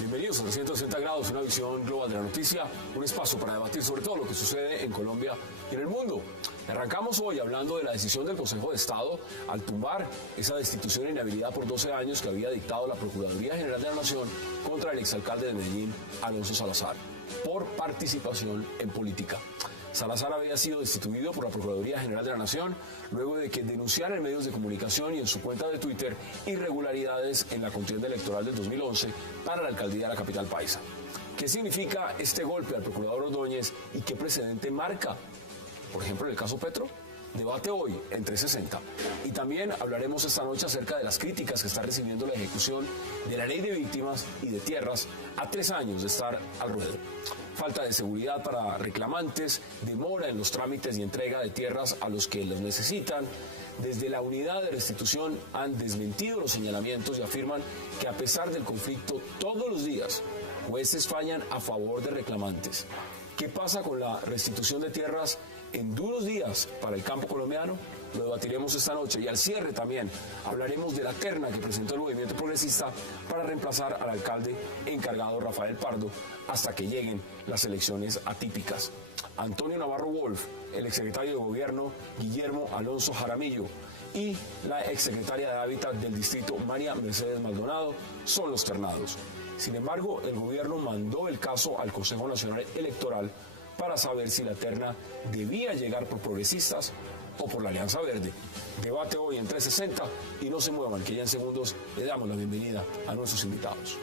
Bienvenidos a 360 grados, una visión global de la noticia, un espacio para debatir sobre todo lo que sucede en Colombia y en el mundo. Arrancamos hoy hablando de la decisión del Consejo de Estado al tumbar esa destitución e inhabilidad por 12 años que había dictado la Procuraduría General de la Nación contra el exalcalde de Medellín, Alonso Salazar, por participación en política. Salazar había sido destituido por la Procuraduría General de la Nación luego de que denunciara en medios de comunicación y en su cuenta de Twitter irregularidades en la contienda electoral del 2011 para la alcaldía de la capital paisa. ¿Qué significa este golpe al procurador Ordóñez y qué precedente marca? Por ejemplo, en el caso Petro. Debate hoy en 360. Y también hablaremos esta noche acerca de las críticas que está recibiendo la ejecución de la ley de víctimas y de tierras a 3 años de estar al ruedo. Falta de seguridad para reclamantes, demora en los trámites y entrega de tierras a los que los necesitan. Desde la unidad de restitución han desmentido los señalamientos y afirman que a pesar del conflicto todos los días, jueces fallan a favor de reclamantes. ¿Qué pasa con la restitución de tierras en duros días para el campo colombiano? Lo debatiremos esta noche y al cierre también hablaremos de la terna que presentó el Movimiento Progresista para reemplazar al alcalde encargado Rafael Pardo hasta que lleguen las elecciones atípicas. Antonio Navarro Wolf, el exsecretario de Gobierno Guillermo Alonso Jaramillo y la exsecretaria de Hábitat del distrito María Mercedes Maldonado son los ternados. Sin embargo, el gobierno mandó el caso al Consejo Nacional Electoral para saber si la terna debía llegar por progresistas o por la Alianza Verde. Debate hoy en 360 y no se muevan, que ya en segundos le damos la bienvenida a nuestros invitados.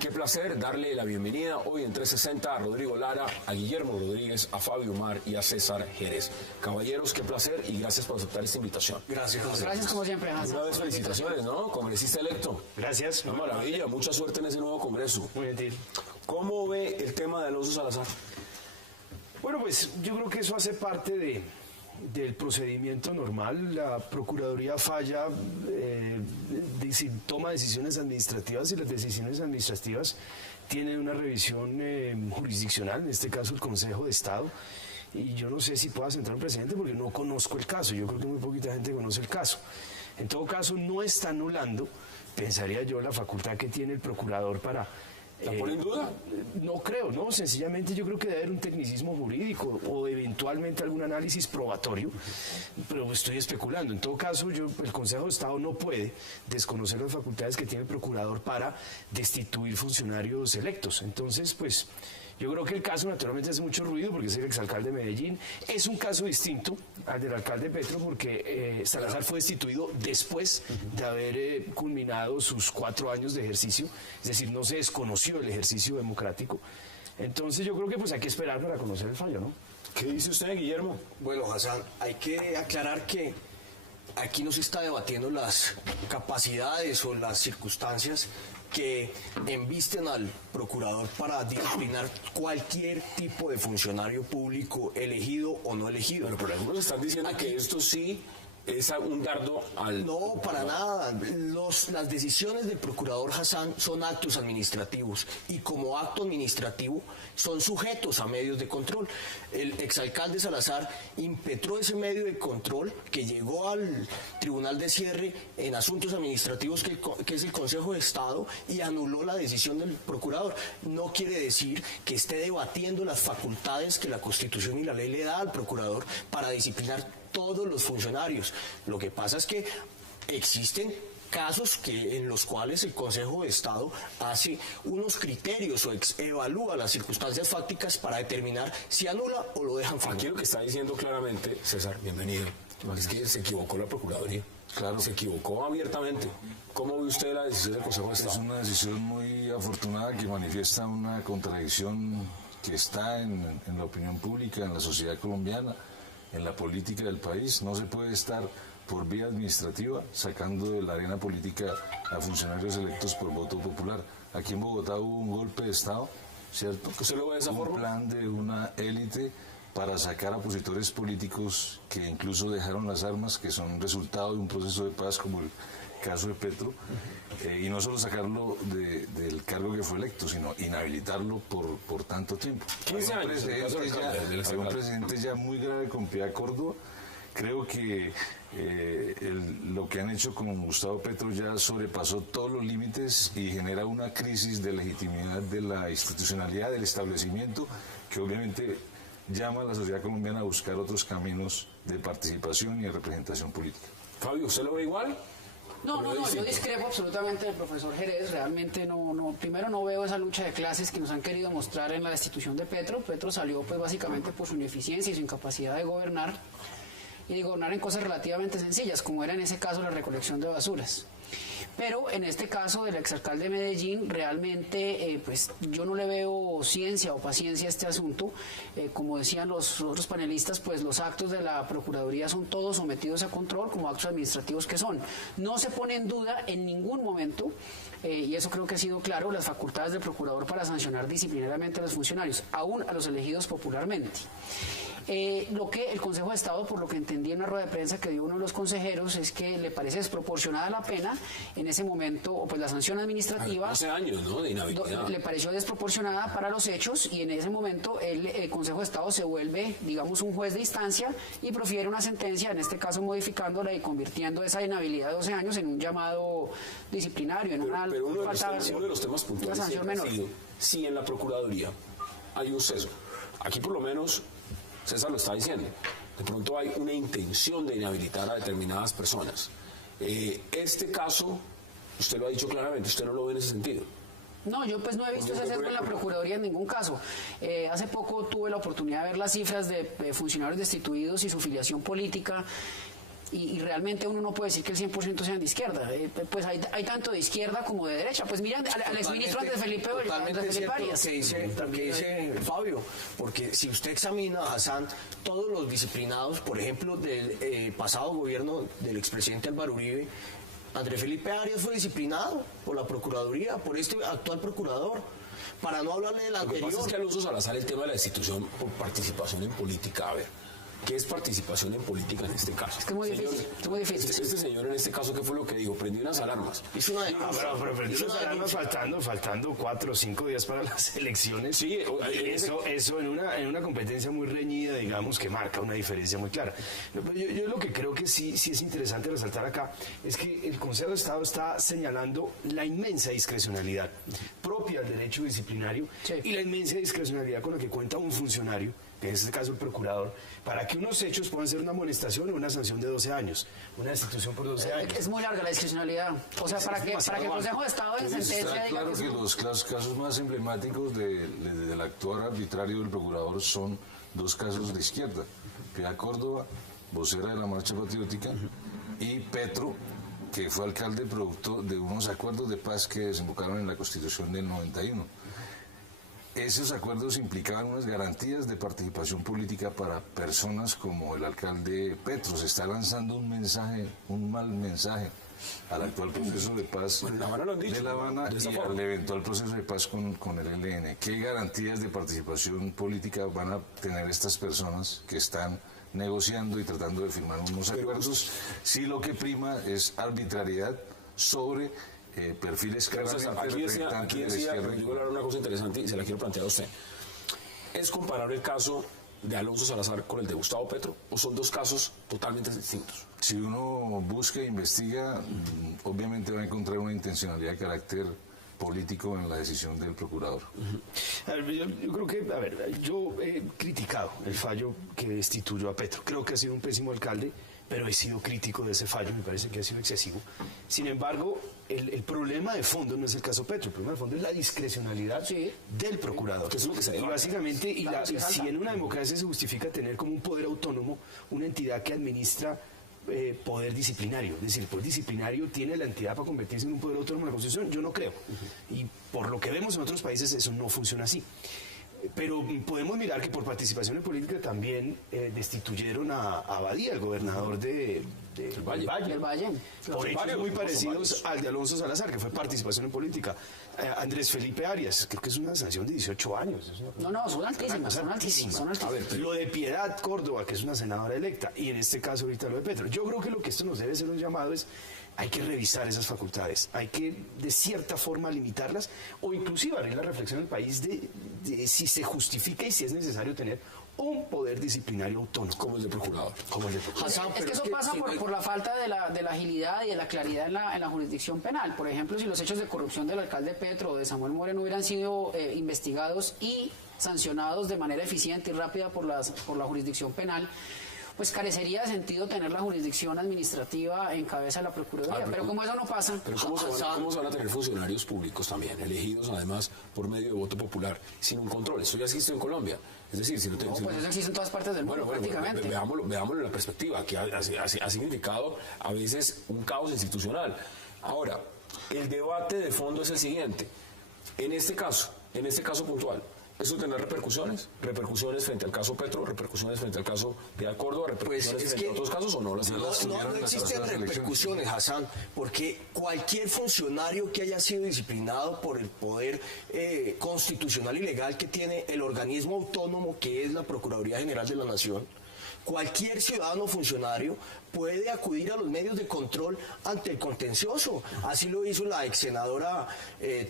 Qué placer darle la bienvenida hoy en 360 a Rodrigo Lara, a Guillermo Rodríguez, a Fabio Mar y a César Jerez. Caballeros, qué placer y gracias por aceptar esta invitación. Gracias. Gracias como siempre, Hans. Una vez felicitaciones, ¿no? Congresista electo. Gracias. Una maravilla, mucha suerte en ese nuevo congreso. Muy gentil. ¿Cómo ve el tema de Alonso Salazar? Bueno, pues yo creo que eso hace parte del procedimiento normal. La Procuraduría falla, toma decisiones administrativas y las decisiones administrativas tienen una revisión jurisdiccional, en este caso el Consejo de Estado, y yo no sé si pueda sentar un precedente porque no conozco el caso, yo creo que muy poquita gente conoce el caso. En todo caso, no está anulando, pensaría yo, la facultad que tiene el procurador para... ¿La pone en duda? No creo, no, sencillamente yo creo que debe haber un tecnicismo jurídico o eventualmente algún análisis probatorio, pero estoy especulando. En todo caso, el Consejo de Estado no puede desconocer las facultades que tiene el procurador para destituir funcionarios electos. Entonces, pues, yo creo que el caso naturalmente hace mucho ruido porque es el exalcalde de Medellín. Es un caso distinto al del alcalde Petro porque Salazar fue destituido después de haber culminado sus 4 años de ejercicio, es decir, no se desconoció el ejercicio democrático. Entonces yo creo que pues hay que esperar para conocer el fallo, ¿no? ¿Qué dice usted, Guillermo? Bueno, Hassan, hay que aclarar que aquí no se está debatiendo las capacidades o las circunstancias que embisten al procurador para disciplinar cualquier tipo de funcionario público elegido o no elegido. Pero algunos están diciendo Aquí, que esto sí es un dardo al... No, para nada. Las decisiones del procurador Hassan son actos administrativos y como acto administrativo son sujetos a medios de control. El exalcalde Salazar impetró ese medio de control que llegó al Tribunal de Cierre en asuntos administrativos que es el Consejo de Estado y anuló la decisión del procurador. No quiere decir que esté debatiendo las facultades que la Constitución y la ley le da al procurador para disciplinar todos los funcionarios. Lo que pasa es que existen casos en los cuales el Consejo de Estado hace unos criterios o evalúa las circunstancias fácticas para determinar si anula o lo dejan fuera. Aquí lo que está diciendo claramente, César, bienvenido, es que se equivocó la Procuraduría. Claro. Se equivocó abiertamente. ¿Cómo ve usted la decisión del Consejo de Estado? Es una decisión muy afortunada que manifiesta una contradicción que está en la opinión pública, en la sociedad colombiana, en la política del país. No se puede estar por vía administrativa sacando de la arena política a funcionarios electos por voto popular. Aquí en Bogotá hubo un golpe de Estado, ¿cierto? ¿Usted lo ve de esa forma? Un plan de una élite para sacar a opositores políticos que incluso dejaron las armas, que son resultado de un proceso de paz como el caso de Petro, y no solo sacarlo del cargo que fue electo, sino inhabilitarlo por tanto tiempo. 15 años. Hay un precedente ya muy grave con Piedad Córdoba. Creo que lo que han hecho con Gustavo Petro ya sobrepasó todos los límites y genera una crisis de legitimidad de la institucionalidad del establecimiento que obviamente llama a la sociedad colombiana a buscar otros caminos de participación y de representación política. Fabio, ¿usted lo ve igual? No, yo discrepo absolutamente del profesor Jerez. Realmente primero no veo esa lucha de clases que nos han querido mostrar en la destitución de Petro. Petro salió pues básicamente por su ineficiencia y su incapacidad de gobernar, y de gobernar en cosas relativamente sencillas, como era en ese caso la recolección de basuras. Pero en este caso del exalcalde de Medellín, realmente pues yo no le veo ciencia o paciencia a este asunto. Como decían los otros panelistas, pues los actos de la Procuraduría son todos sometidos a control como actos administrativos que son. No se pone en duda en ningún momento, y eso creo que ha sido claro, las facultades del procurador para sancionar disciplinariamente a los funcionarios, aún a los elegidos popularmente. Lo que el Consejo de Estado, por lo que entendí en una rueda de prensa que dio uno de los consejeros, es que le parece desproporcionada la pena en ese momento, o pues la sanción administrativa. 12 años, ¿no? De inhabilidad. Le pareció desproporcionada para los hechos, y en ese momento el Consejo de Estado se vuelve, digamos, un juez de instancia y profiere una sentencia, en este caso modificándola y convirtiendo esa inhabilidad de 12 años en un llamado disciplinario, pero uno de los temas puntuales una sanción menor. Si en la Procuraduría hay un sesgo, aquí por lo menos César lo está diciendo, de pronto hay una intención de inhabilitar a determinadas personas. Este caso, usted lo ha dicho claramente, usted no lo ve en ese sentido. No, yo pues no he visto ese sesgo en la Procuraduría en ningún caso. Hace poco tuve la oportunidad de ver las cifras de funcionarios destituidos y su filiación política, y realmente uno no puede decir que el 100% sean de izquierda. Pues hay tanto de izquierda como de derecha. Pues miren al exministro Andrés Felipe Arias. Que dice Fabio, porque si usted examina a Hassan, todos los disciplinados, por ejemplo, del pasado gobierno del expresidente Álvaro Uribe, Andrés Felipe Arias fue disciplinado por la Procuraduría, por este actual procurador. Para no hablarle del anterior. Lo que pasa es que Alonso Salazar, el tema de la destitución por participación en política, a ver, ¿qué es participación en política en este caso? Es que es muy difícil, es muy difícil. Este señor en este caso, ¿qué fue lo que dijo? Prendió unas alarmas. Pero prendió unas alarmas faltando 4 o 5 días para las elecciones. Sí, eso en una competencia muy reñida, digamos, que marca una diferencia muy clara. Yo lo que creo que sí es interesante resaltar acá es que el Consejo de Estado está señalando la inmensa discrecionalidad propia del derecho disciplinario, sí, y la inmensa discrecionalidad con la que cuenta un funcionario, que en este caso el procurador, para que unos hechos puedan ser una amonestación o una sanción de 12 años, una destitución por 12 años. Es muy larga la discrecionalidad. O sea, para que el Consejo de Estado en sentencia diga claro que los casos más emblemáticos del actuar arbitrario del procurador son 2 casos de izquierda: Piedad Córdoba, vocera de la Marcha Patriótica, y Petro, que fue alcalde producto de unos acuerdos de paz que desembocaron en la Constitución del 91. Esos acuerdos implicaban unas garantías de participación política para personas como el alcalde Petro. Se está lanzando un mal mensaje al actual proceso de paz de La Habana y al eventual proceso de paz con el ELN. ¿Qué garantías de participación política van a tener estas personas que están negociando y tratando de firmar unos acuerdos si lo que prima es arbitrariedad sobre perfiles claramente aquí decía, yo voy a hablar una cosa interesante y se la quiero plantear a usted. ¿Es comparable el caso de Alonso Salazar con el de Gustavo Petro, o son 2 casos totalmente distintos? Si uno busca e investiga, obviamente va a encontrar una intencionalidad de carácter político en la decisión del procurador. A ver, yo creo que, yo he criticado el fallo que destituyó a Petro. Creo que ha sido un pésimo alcalde, pero he sido crítico de ese fallo, me parece que ha sido excesivo. Sin embargo, el problema de fondo no es el caso Petro, el problema de fondo es la discrecionalidad del procurador. Que es lo que se y básicamente, si en una democracia se justifica tener como un poder autónomo una entidad que administra poder disciplinario, es decir, el poder disciplinario tiene la entidad para convertirse en un poder autónomo en la Constitución, yo no creo. Y por lo que vemos en otros países eso no funciona así. Pero podemos mirar que por participación en política también destituyeron a Abadía, el gobernador de del Valle. Del Valle. Por hechos Varios, muy son parecidos varios. al de Alonso Salazar, que fue participación en política. Andrés Felipe Arias, creo que es una sanción de 18 años. Es una No, son altísimas, son altísimas, son A ver, altísimas. lo de Piedad Córdoba, que es una senadora electa, y en este caso ahorita lo de Petro. Yo creo que lo que esto nos debe ser un llamado es, hay que revisar esas facultades, hay que de cierta forma limitarlas, o inclusive abrir la reflexión del país de si se justifica y si es necesario tener un poder disciplinario autónomo. Como el de procurador. Como el de Hassan, Es pero que eso pasa si no hay- por la falta de la agilidad y de la claridad en la jurisdicción penal. Por ejemplo, si los hechos de corrupción del alcalde Petro o de Samuel Moreno hubieran sido investigados y sancionados de manera eficiente y rápida por la jurisdicción penal, pues carecería de sentido tener la jurisdicción administrativa en cabeza de la Procuraduría. Pero como eso no pasa, Pero ¿cómo se van a tener funcionarios públicos también, elegidos además por medio de voto popular, sin un control? Eso ya existe en Colombia. Es decir, si no te, no, si pues no- eso existe en todas partes del mundo, prácticamente. Veámoslo en la perspectiva, que ha significado a veces un caos institucional. Ahora, el debate de fondo es el siguiente. En este caso puntual, ¿eso tendrá repercusiones? ¿Repercusiones frente al caso Petro? ¿Repercusiones frente al caso Piedad Córdoba? ¿Repercusiones Pues es frente a que otros casos o no? Las No, estudiaron no las existen pasadas elecciones. repercusiones, Hassan, porque cualquier funcionario que haya sido disciplinado por el poder constitucional y legal que tiene el organismo autónomo que es la Procuraduría General de la Nación, cualquier ciudadano funcionario puede acudir a los medios de control ante el contencioso. Así lo hizo la ex senadora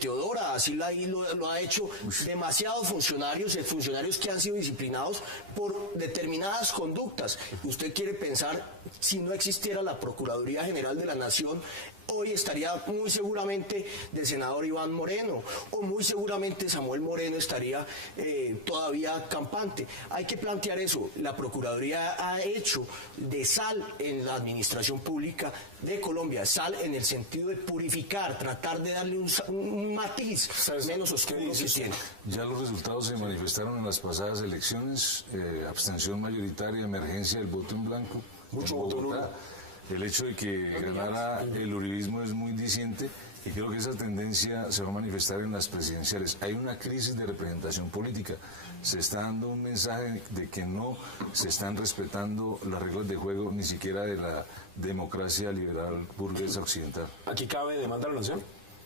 Teodora, así lo ha hecho demasiados funcionarios que han sido disciplinados por determinadas conductas. Usted quiere pensar, si no existiera la Procuraduría General de la Nación, hoy estaría muy seguramente del senador Iván Moreno, o muy seguramente Samuel Moreno estaría todavía campante. Hay que plantear eso. La Procuraduría ha hecho de sal en la administración pública de Colombia, sal en el sentido de purificar, tratar de darle un matiz menos oscuro que tiene. Ya los resultados se manifestaron en las pasadas elecciones, abstención mayoritaria, emergencia del voto en blanco. Mucho en voto nulo. Bogotá. El hecho de que ganara el uribismo es muy diciente y creo que esa tendencia se va a manifestar en las presidenciales. Hay una crisis de representación política. Se está dando un mensaje de que no se están respetando las reglas de juego ni siquiera de la democracia liberal burguesa occidental. ¿Aquí cabe demanda a la nación?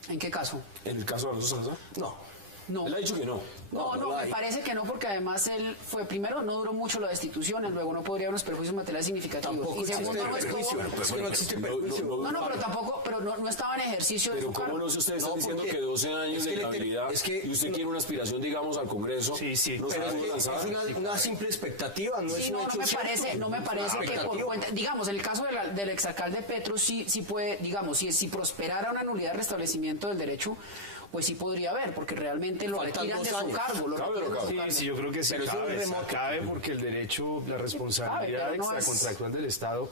¿En qué caso? ¿En el caso de Alonso Salazar? No. No. Él ha dicho que no. No, no me hay. parece que no, porque además él fue, primero, no duró mucho la destitución, y luego no podría haber unos perjuicios materiales significativos. Tampoco Y segundo, existe no perjuicio. estuvo... Es que no existe perjuicio. No, pero tampoco, pero no estaba en ejercicio de Pero su ¿cómo cargo. no si ustedes están No, diciendo porque que 12 años es que de le- inhabilidad es que- y usted quiere una aspiración, digamos, al Congreso? Sí, sí, ¿No se Pero la es, puede lanzar? una simple expectativa, no es Sí, un no hecho me cierto. parece, no me parece que por Expectativa. cuenta, digamos, en el caso del exalcalde Petro sí puede, digamos, si prosperara una nulidad de restablecimiento del derecho, pues sí podría haber, porque realmente lo Faltan retiran de 2 su años. cargo. Cabe, no cabe. Sí, yo creo que sí Pero es un cabe, remoto. cabe porque el derecho, la responsabilidad Cabe, pero no es- extracontractual del Estado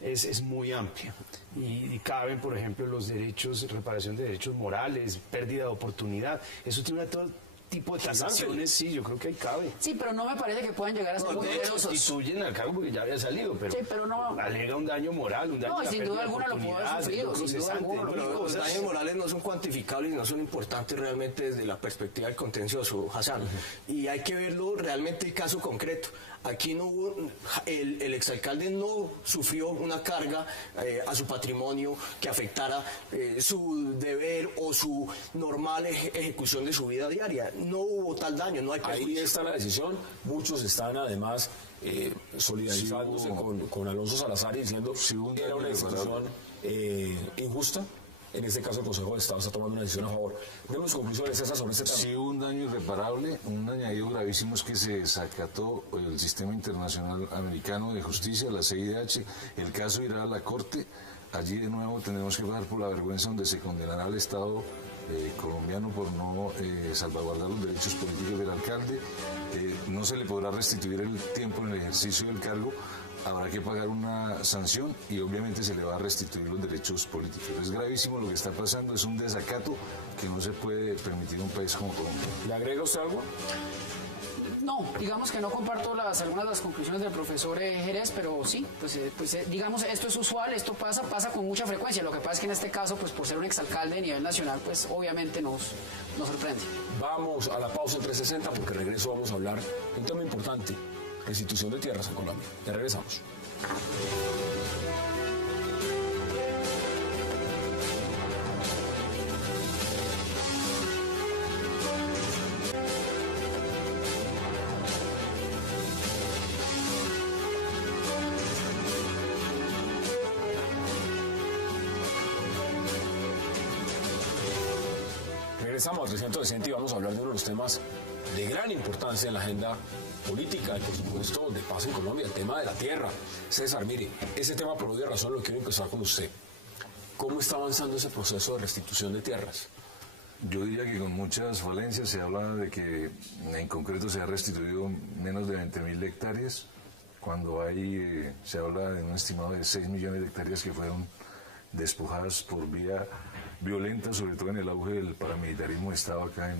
es muy amplia. Y caben, por ejemplo, los derechos, reparación de derechos morales, pérdida de oportunidad. Eso tiene todo tipo de tasaciones, sí, yo creo que ahí cabe. Sí, pero no me parece que puedan llegar a ser No, muy de hecho, onerosos. Sustituyen al cargo porque ya había salido, pero, Sí, pero no- alega un daño moral, un daño No, a la sin pérdida duda de alguna lo pudo haber oportunidad, sufrido, daño sin duda procesante, alguna lo mil Pero los cosas. daños morales no son cuantificables y no son importantes realmente desde la perspectiva del contencioso, Hassan. Y hay que verlo realmente el caso concreto. Aquí no hubo, el exalcalde no sufrió una carga a su patrimonio que afectara su deber o su normal ejecución de su vida diaria. No hubo tal daño, no hay Ahí perjuicio. está la decisión. Muchos están además solidarizándose Sí hubo- con Alonso Salazar y diciendo Sí hubo un que era una daño institución injusta. En este caso el Consejo de Estado está tomando una decisión a favor. Demos conclusiones esas sobre este tema. Sí hubo un daño irreparable, un añadido gravísimo es que se desacató el sistema internacional americano de justicia, la CIDH, el caso irá a la Corte, allí de nuevo tendremos que pasar por la vergüenza donde se condenará al Estado colombiano por no salvaguardar los derechos políticos del alcalde, no se le podrá restituir el tiempo en el ejercicio del cargo, habrá que pagar una sanción y obviamente se le va a restituir los derechos políticos. Es gravísimo lo que está pasando, es un desacato que no se puede permitir en un país como Colombia. ¿Le agrega usted algo? No, digamos que no comparto algunas de las conclusiones del profesor Jerez, pero sí, digamos, esto es usual, esto pasa con mucha frecuencia. Lo que pasa es que en este caso, pues por ser un exalcalde a nivel nacional, pues obviamente nos sorprende. Vamos a la pausa en 360 porque regreso vamos a hablar de un tema importante, restitución de tierras en Colombia. Ya regresamos. Regresamos a 360 y vamos a hablar de uno de los temas de gran importancia en la agenda política y por supuesto de paz en Colombia, el tema de la tierra. César, mire, ese tema por obvia razón lo quiero empezar con usted. ¿Cómo está avanzando ese proceso de restitución de tierras? Yo diría que con muchas falencias. Se habla de que en concreto se ha restituido menos de 20.000 hectáreas, cuando se habla de un estimado de 6 millones de hectáreas que fueron despojadas por vía violenta, sobre todo en el auge del paramilitarismo de Estado acá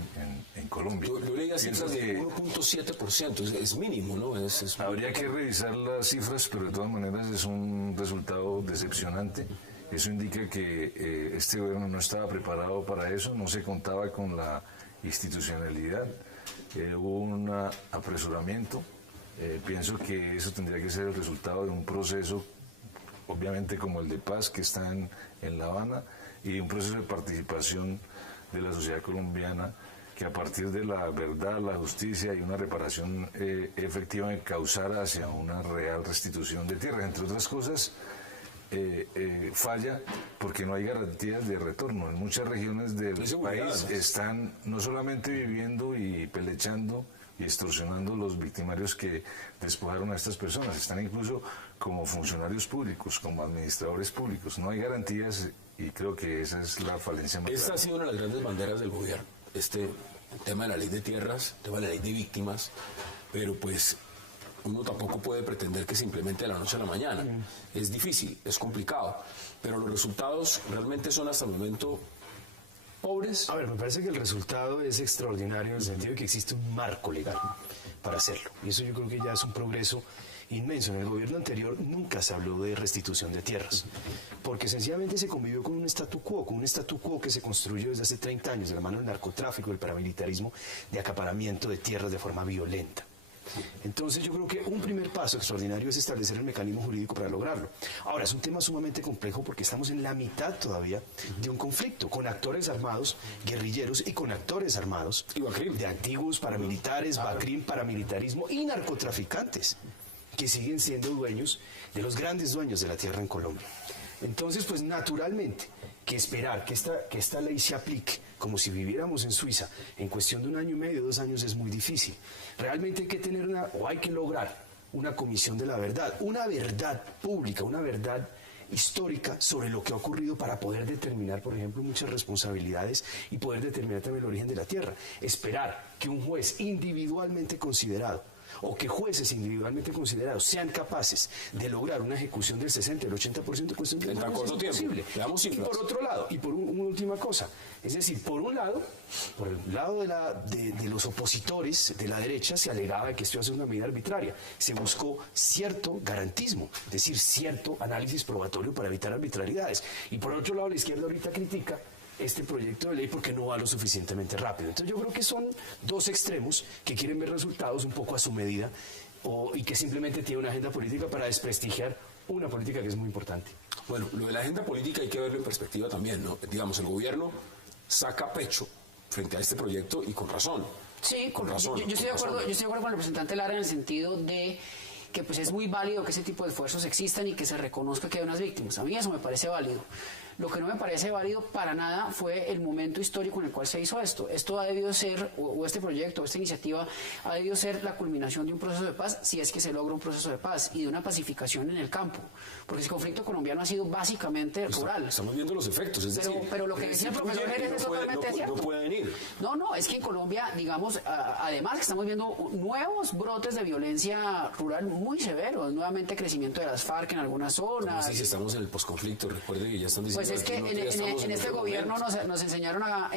en Colombia. Yo leía cifras de 1.7%, es mínimo, ¿no? Habría que revisar las cifras, pero de todas maneras es un resultado decepcionante. Eso indica que este gobierno no estaba preparado para eso, no se contaba con la institucionalidad, hubo un apresuramiento. Pienso que eso tendría que ser el resultado de un proceso, obviamente como el de paz que está en La Habana, y un proceso de participación de la sociedad colombiana que a partir de la verdad, la justicia y una reparación efectiva causara hacia una real restitución de tierras. Entre otras cosas, falla porque no hay garantías de retorno. En muchas regiones del país están no solamente viviendo y pelechando y extorsionando los victimarios que despojaron a estas personas, están incluso como funcionarios públicos, como administradores públicos. No hay garantías y creo que esa es la falencia más grande. Esta ha sido una de las grandes banderas del gobierno, el tema de la ley de tierras, el tema de la ley de víctimas, pero pues uno tampoco puede pretender que se implemente de la noche a la mañana. Es difícil, es complicado, pero los resultados realmente son hasta el momento pobres. A ver, me parece que el resultado es extraordinario en el sentido de que existe un marco legal para hacerlo. Y eso yo creo que ya es un progreso inmenso. En el gobierno anterior nunca se habló de restitución de tierras, porque sencillamente se convivió con un statu quo que se construyó desde hace 30 años de la mano del narcotráfico, del paramilitarismo, de acaparamiento de tierras de forma violenta. Entonces yo creo que un primer paso extraordinario es establecer el mecanismo jurídico para lograrlo. Ahora, es un tema sumamente complejo porque estamos en la mitad todavía de un conflicto con actores armados, guerrilleros y con actores armados de antiguos paramilitares, BACRIM, paramilitarismo y narcotraficantes que siguen siendo dueños de los grandes dueños de la tierra en Colombia. Entonces, pues naturalmente que esperar que esta ley se aplique como si viviéramos en Suiza en cuestión de 1 año y medio, 2 años es muy difícil. Realmente hay que tener hay que lograr una comisión de la verdad, una verdad pública, una verdad histórica sobre lo que ha ocurrido para poder determinar, por ejemplo, muchas responsabilidades y poder determinar también el origen de la tierra. Esperar que un juez individualmente considerado o que jueces individualmente considerados sean capaces de lograr una ejecución del 60, del 80% de cuestión de en tan corto tiempo. Y por otro lado, y por una última cosa, es decir, por un lado, por el lado de los opositores de la derecha se alegaba que esto iba a ser una medida arbitraria. Se buscó cierto garantismo, es decir, cierto análisis probatorio para evitar arbitrariedades. Y por otro lado, la izquierda ahorita critica este proyecto de ley porque no va lo suficientemente rápido. Entonces yo creo que son dos extremos que quieren ver resultados un poco a su medida y que simplemente tiene una agenda política para desprestigiar una política que es muy importante. Bueno, lo de la agenda política hay que verlo en perspectiva también, ¿no? Digamos, el gobierno saca pecho frente a este proyecto y con razón. Sí, con razón. Yo estoy de acuerdo con el representante Lara en el sentido de que pues es muy válido que ese tipo de esfuerzos existan y que se reconozca que hay unas víctimas. A mí eso me parece válido. Lo que no me parece válido para nada fue el momento histórico en el cual se hizo esto. Esto ha debido ser, o este proyecto, o esta iniciativa, ha debido ser la culminación de un proceso de paz, si es que se logra un proceso de paz, y de una pacificación en el campo. Porque el conflicto colombiano ha sido básicamente rural. Estamos viendo los efectos, es decir... Pero lo que decía el profesor Jerez es totalmente cierto. No pueden ir. No, es que en Colombia, digamos, además que estamos viendo nuevos brotes de violencia rural muy severos, nuevamente crecimiento de las FARC en algunas zonas. Sí, estamos en el posconflicto, recuerde que ya están diciendo... Pues es que en este gobierno nos enseñaron a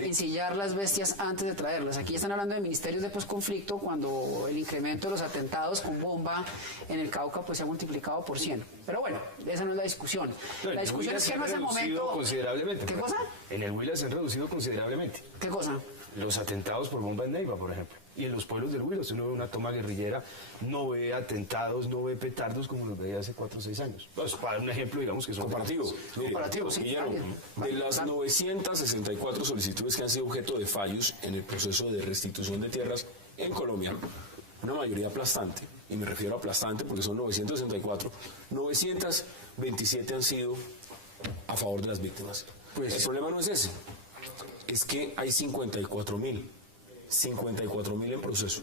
ensillar las bestias antes de traerlas. Aquí están hablando de ministerios de posconflicto cuando el incremento de los atentados con bomba en el Cauca pues se ha multiplicado por 100. Pero bueno, esa no es la discusión. La discusión es que no es el momento... Considerablemente. ¿Qué cosa? En el Huila se han reducido considerablemente. ¿Qué cosa? Los atentados por bomba en Neiva, por ejemplo. Y en los pueblos del Huila, usted no ve una toma guerrillera, no ve atentados, no ve petardos como los veía hace 4 o 6 años. Pues, para un ejemplo, digamos que son... Comparativo. Comparativo, sí. Guillermo, de las 964 solicitudes que han sido objeto de fallos en el proceso de restitución de tierras en Colombia, una mayoría aplastante, y me refiero a aplastante porque son 964, 927 han sido a favor de las víctimas. Pues el problema no es ese. es que hay 54.000 en proceso.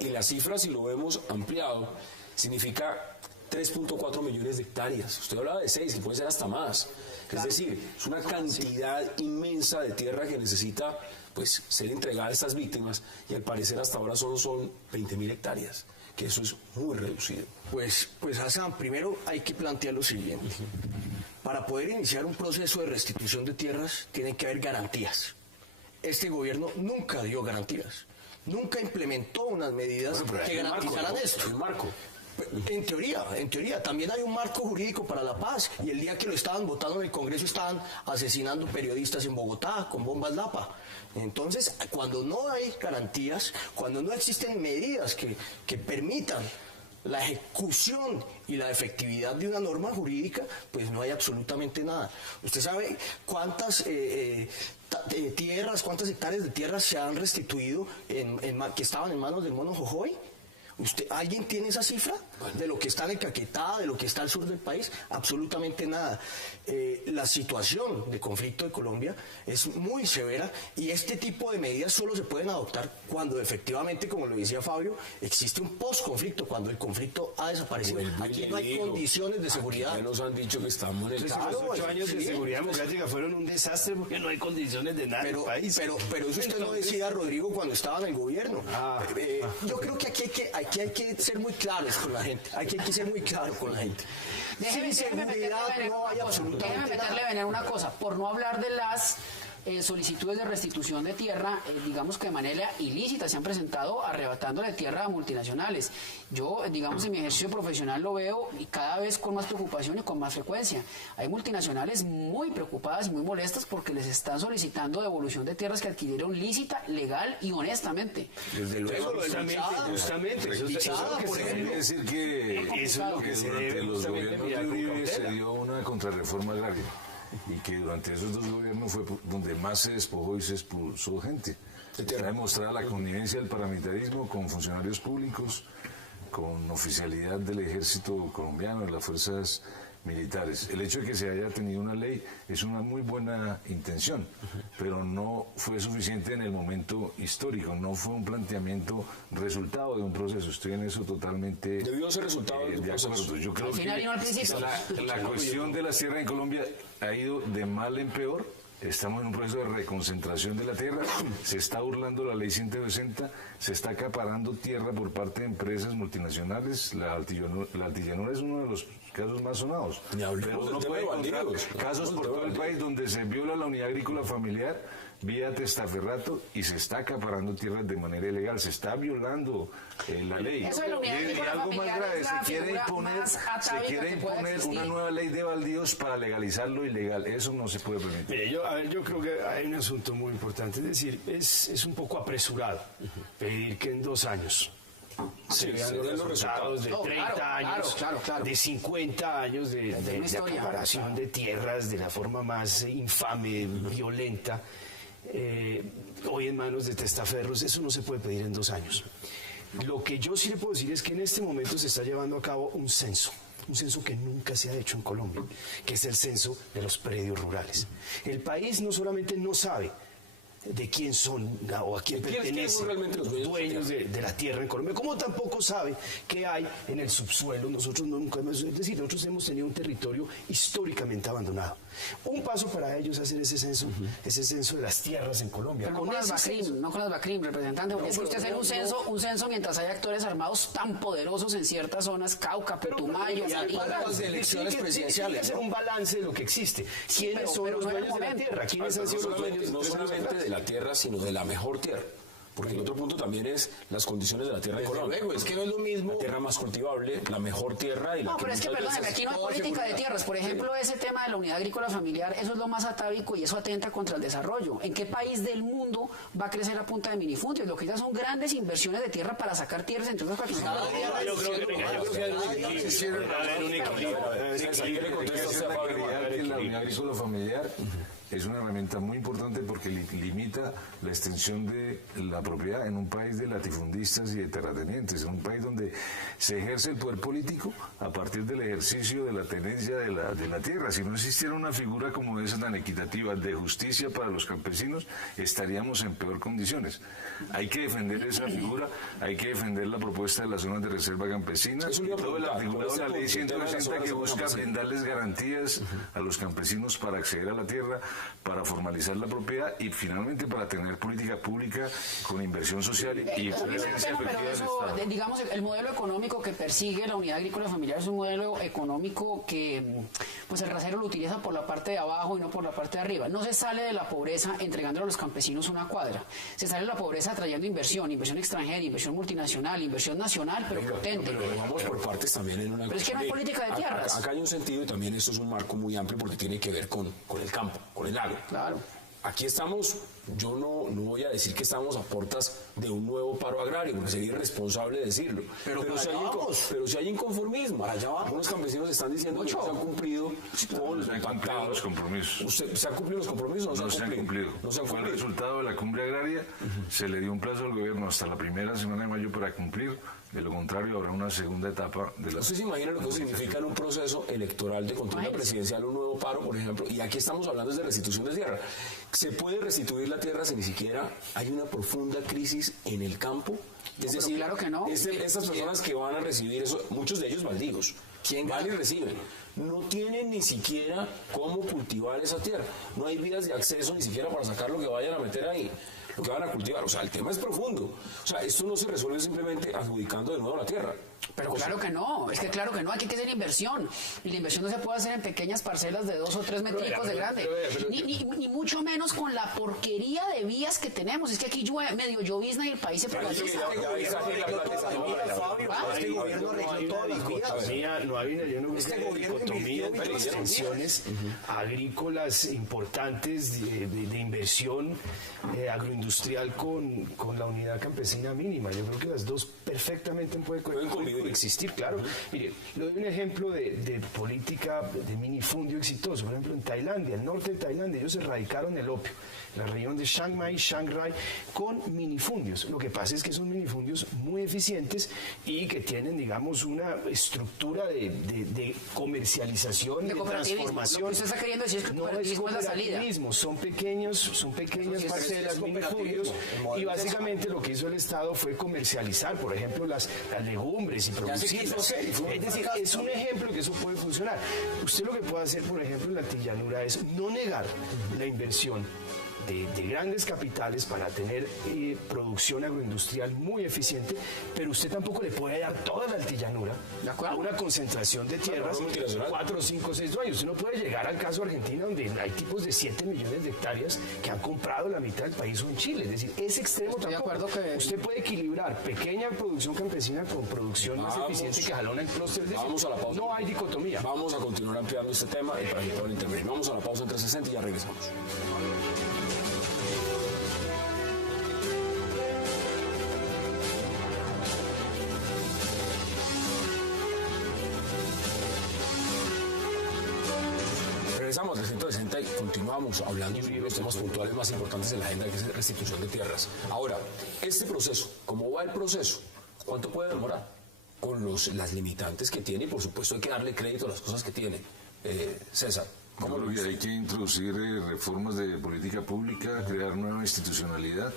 Y la cifra, si lo vemos ampliado, significa 3.4 millones de hectáreas. Usted hablaba de 6, que puede ser hasta más. Claro. Es decir, es una cantidad inmensa de tierra que necesita pues ser entregada a estas víctimas, y al parecer hasta ahora solo son 20.000 hectáreas, que eso es muy reducido. Pues Hassan, primero hay que plantear lo siguiente. Para poder iniciar un proceso de restitución de tierras, tienen que haber garantías. Este gobierno nunca dio garantías, nunca implementó unas medidas que garantizaran esto. El marco. En teoría, también hay un marco jurídico para la paz, y el día que lo estaban votando en el Congreso estaban asesinando periodistas en Bogotá con bombas Lapa. Entonces, cuando no hay garantías, cuando no existen medidas que permitan la ejecución y la efectividad de una norma jurídica, pues no hay absolutamente nada. ¿Usted sabe cuántas tierras, cuántas hectáreas de tierras se han restituido que estaban en manos del Mono Jojoy? ¿Alguien tiene esa cifra? ¿De lo que está en el Caquetá, de lo que está al sur del país? Absolutamente nada. La situación de conflicto de Colombia es muy severa, y este tipo de medidas solo se pueden adoptar cuando efectivamente, como lo decía Fabio, existe un post-conflicto, cuando el conflicto ha desaparecido. Aquí no hay condiciones de seguridad. Ya nos han dicho que estamos en el Los 8 años de seguridad democrática fueron un desastre porque no hay condiciones de nada en el país. Pero eso usted no decía, Rodrigo, cuando estaba en el gobierno. Yo creo que aquí hay que ser muy claros con la gente. Hay que ser muy claro con la gente. Déjeme meterle veneno una cosa, por no hablar de las solicitudes de restitución de tierra, digamos que de manera ilícita se han presentado arrebatándole tierra a multinacionales. Yo, digamos, en mi ejercicio profesional lo veo, y cada vez con más preocupación y con más frecuencia. Hay multinacionales muy preocupadas y muy molestas porque les están solicitando devolución de tierras que adquirieron lícita, legal y honestamente. Desde luego, justamente. Quiere decir que eso es lo que se durante debe los justamente gobiernos mirar de con Uribe se cautela. dio una contrarreforma agraria, y que durante esos dos gobiernos fue donde más se despojó y se expulsó gente. Está demostrada la connivencia del paramilitarismo con funcionarios públicos, con oficialidad del ejército colombiano, de las fuerzas militares. El hecho de que se haya tenido una ley es una muy buena intención, pero no fue suficiente en el momento histórico, no fue un planteamiento resultado de un proceso. Estoy en eso totalmente Debió ser resultado de un proceso. acuerdo. Yo creo Al final y no al principio. que la cuestión de las tierras en Colombia ha ido de mal en peor. Estamos en un proceso de reconcentración de la tierra, se está burlando la ley 160, se está acaparando tierra por parte de empresas multinacionales. La altillanura es uno de los casos más sonados. Ni hablemos Pero uno del tema puede de encontrar bandidos. casos por todo el país donde se viola la unidad agrícola familiar vía testaferrato y se está acaparando tierras de manera ilegal, se está violando la ley. Eso de la unidad Y agrícola algo más familiar grave, es la se quiere figura imponer, más atávica que pueda existir. una nueva ley de baldíos para legalizar lo ilegal. Eso no se puede permitir. Mire, yo creo que hay un asunto muy importante, es decir, es un poco apresurado pedir que en 2 años se vean los resultados de 30 años, claro. de 50 años de historia. acaparación de tierras de la forma más infame, violenta, hoy en manos de testaferros. Eso no se puede pedir en 2 años. Lo que yo sí le puedo decir es que en este momento se está llevando a cabo un censo que nunca se ha hecho en Colombia, que es el censo de los predios rurales. El país no solamente no sabe de quién son o a quién pertenecen son realmente los dueños de la tierra en Colombia, como tampoco sabe qué hay en el subsuelo. Nosotros nosotros hemos tenido un territorio históricamente abandonado. Un paso para ellos es hacer ese censo de las tierras en Colombia. Pero no con las BACRIM, representante, porque es que usted hacer un censo mientras hay actores armados tan poderosos en ciertas zonas, Cauca, Putumayo, Las elecciones presidenciales, hacer un balance de lo que existe. ¿Quiénes son los dueños de la tierra? ¿Quiénes han sido los dueños? No solamente de la tierra, sino de la mejor tierra. Porque el otro punto también es las condiciones de la tierra en Colombia. Luego, es que no es lo mismo. La tierra más cultivable, la mejor tierra y la No, pero es que, perdóneme, aquí no hay política de tierras. Por ejemplo, ese tema de la unidad agrícola familiar, eso es lo más atávico y eso atenta contra el desarrollo. ¿En qué país del mundo va a crecer a punta de minifundios? Lo que ya son grandes inversiones de tierra para sacar tierras, entre otras cosas. Yo creo que La unidad agrícola familiar es una herramienta muy importante porque limita la extensión de la propiedad en un país de latifundistas y de terratenientes, en un país donde se ejerce el poder político a partir del ejercicio de la tenencia de la tierra. Si no existiera una figura como esa tan equitativa de justicia para los campesinos, estaríamos en peor condiciones. Hay que defender esa figura, hay que defender la propuesta de las zonas de reserva campesina y todo el articulado de la ley 160 que busca darles garantías a los campesinos para acceder a la tierra, para formalizar la propiedad y finalmente para tener política pública con inversión social y presencia efectiva del Estado. Digamos, el modelo económico que persigue la unidad agrícola familiar es un modelo económico que pues el rasero lo utiliza por la parte de abajo y no por la parte de arriba. No se sale de la pobreza entregándole a los campesinos una cuadra. Se sale de la pobreza trayendo inversión extranjera, inversión multinacional, inversión nacional, pero potente. Pero vamos por partes también en una Pero es que no hay política de tierras. Acá hay un sentido y también esto es un marco muy amplio porque tiene que ver con el campo, con el agro. Claro. Aquí estamos, yo no voy a decir que estamos a puertas de un nuevo paro agrario, porque sería irresponsable decirlo. Pero si hay inconformismo. Algunos campesinos están diciendo que no se han cumplido con los compromisos. ¿Se han cumplido los compromisos o no se han cumplido? No se han Fue cumplido. el resultado de la cumbre agraria. Se le dio un plazo al gobierno hasta la primera semana de mayo para cumplir. De lo contrario, habrá una segunda etapa de la... ¿Usted se imagina lo que significa en un proceso electoral de contienda presidencial un nuevo paro, por ejemplo? Y aquí estamos hablando de restitución de tierra. ¿Se puede restituir la tierra si ni siquiera hay una profunda crisis en el campo? Es decir, claro que no. Estas personas que van a recibir eso, muchos de ellos baldíos, van y reciben, no tienen ni siquiera cómo cultivar esa tierra. No hay vías de acceso ni siquiera para sacar lo que vayan a meter ahí, lo que van a cultivar. O sea, el tema es profundo. O sea, esto no se resuelve simplemente adjudicando de nuevo la tierra. Pero claro que no, es que claro que no, aquí hay que hacer inversión. Y la inversión no se puede hacer en pequeñas parcelas de 2 o 3 metricos de grande. Ni mucho menos con la porquería de vías que tenemos. Es que aquí medio llovizna y el país se privatiza. No hay una dicotomía entre extensiones agrícolas importantes de inversión agroindustrial con la unidad campesina mínima. Yo creo que las dos perfectamente pueden coexistir, claro. Mire, le doy un ejemplo de política de minifundio exitoso. Por ejemplo, en Tailandia, el norte de Tailandia, ellos erradicaron el opio, la región de Chiang Mai, Chiang Rai, con minifundios. Lo que pasa es que son minifundios muy eficientes y que tienen, digamos, una estructura de comercialización, de transformación. Lo que usted está queriendo decir es que el cooperativismo es la salida. Son pequeñas parcelas, minifundios, y básicamente lo que hizo el Estado fue comercializar, por ejemplo, las legumbres y producirlas. Es decir, es un ejemplo que eso puede funcionar. Usted lo que puede hacer, por ejemplo, en la altillanura es no negar la inversión de grandes capitales para tener producción agroindustrial muy eficiente, pero usted tampoco le puede dar toda la altillanura a una concentración de tierras 4, 5, 6 dueños. Usted no puede llegar al caso Argentina, donde hay tipos de 7 millones de hectáreas que han comprado la mitad del país o en Chile. Es decir, ese extremo tampoco. Usted puede equilibrar pequeña producción campesina con producción más eficiente que jalona en clústeres. Vamos a la pausa. No hay dicotomía. Vamos a continuar ampliando este tema y para que puedan intervenir. Vamos a la pausa en 360 y ya regresamos. Regresamos a 360 y continuamos hablando de los temas puntuales más importantes de la agenda, que es la restitución de tierras. Ahora, este proceso, ¿cómo va el proceso? ¿Cuánto puede demorar? Con las limitantes que tiene y por supuesto hay que darle crédito a las cosas que tiene. César, ¿cómo lo hay que introducir reformas de política pública, crear nueva institucionalidad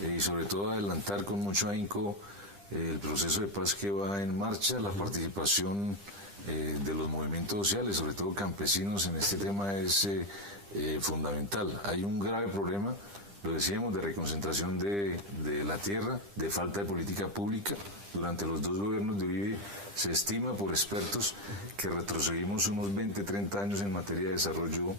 y sobre todo adelantar con mucho ahínco el proceso de paz que va en marcha, la participación de los movimientos sociales, sobre todo campesinos, en este tema es fundamental. Hay un grave problema, lo decíamos, de reconcentración de la tierra, de falta de política pública. Durante los 2 gobiernos de Uribe se estima por expertos que retrocedimos unos 20, 30 años en materia de desarrollo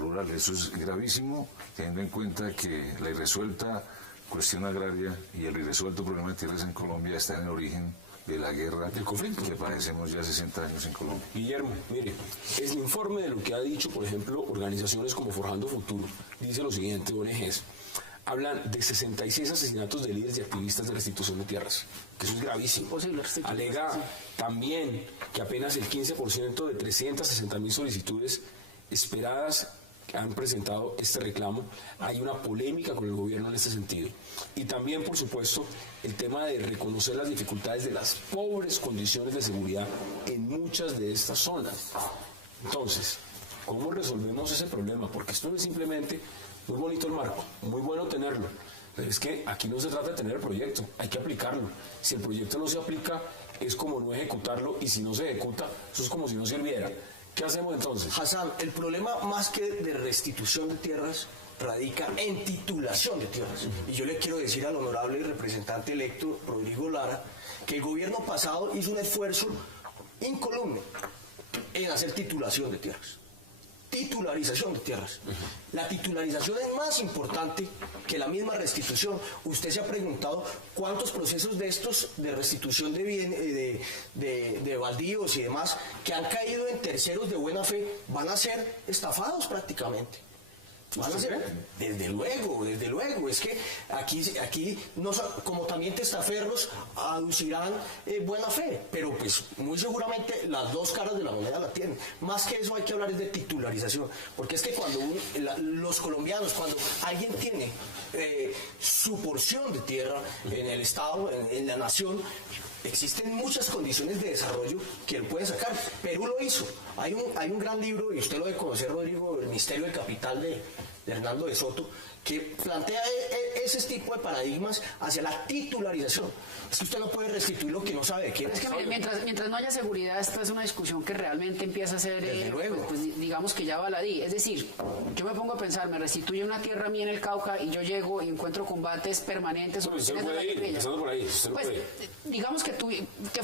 rural. Eso es gravísimo, teniendo en cuenta que la irresuelta cuestión agraria y el irresuelto problema de tierras en Colombia está en el origen de la guerra, del conflicto que padecemos ya 60 años en Colombia. Guillermo, mire, el informe de lo que ha dicho, por ejemplo, organizaciones como Forjando Futuro, dice lo siguiente, ONGs, hablan de 66 asesinatos de líderes y activistas de restitución de tierras, que eso es gravísimo. Alega también que apenas el 15% de 360.000 solicitudes esperadas han presentado este reclamo. Hay una polémica con el gobierno en este sentido. Y también, por supuesto, el tema de reconocer las dificultades de las pobres condiciones de seguridad en muchas de estas zonas. Entonces, ¿cómo resolvemos ese problema? Porque esto no es simplemente muy bonito el marco, muy bueno tenerlo, pero es que aquí no se trata de tener el proyecto, hay que aplicarlo. Si el proyecto no se aplica, es como no ejecutarlo, y si no se ejecuta, eso es como si no sirviera. ¿Qué hacemos entonces? Hassan, el problema más que de restitución de tierras radica en titulación de tierras. Y yo le quiero decir al honorable representante electo Rodrigo Lara que el gobierno pasado hizo un esfuerzo incolume en hacer titulación de tierras. Titularización de tierras. La titularización es más importante que la misma restitución. Usted se ha preguntado cuántos procesos de estos de restitución de de baldíos y demás que han caído en terceros de buena fe van a ser estafados prácticamente. Van a ser, desde luego, es que aquí no, como también testaferros aducirán buena fe, pero pues muy seguramente las dos caras de la moneda la tienen. Más que eso hay que hablar de titularización, porque es que cuando los colombianos, cuando alguien tiene su porción de tierra en el Estado, en la nación, existen muchas condiciones de desarrollo que él puede sacar. Perú lo hizo. Hay un gran libro, y usted lo debe conocer, Rodrigo, El misterio del capital de Hernando de Soto, que plantea ese tipo de paradigmas hacia la titularización. Es que usted no puede restituir lo que no sabe de quién es. Es que mientras no haya seguridad, esta es una discusión que realmente empieza a ser, pues, digamos que ya baladí. Es decir, yo me pongo a pensar, me restituye una tierra a mí en el Cauca y yo llego y encuentro combates permanentes. Pues usted puede ir, empezando por ahí. Pues, digamos que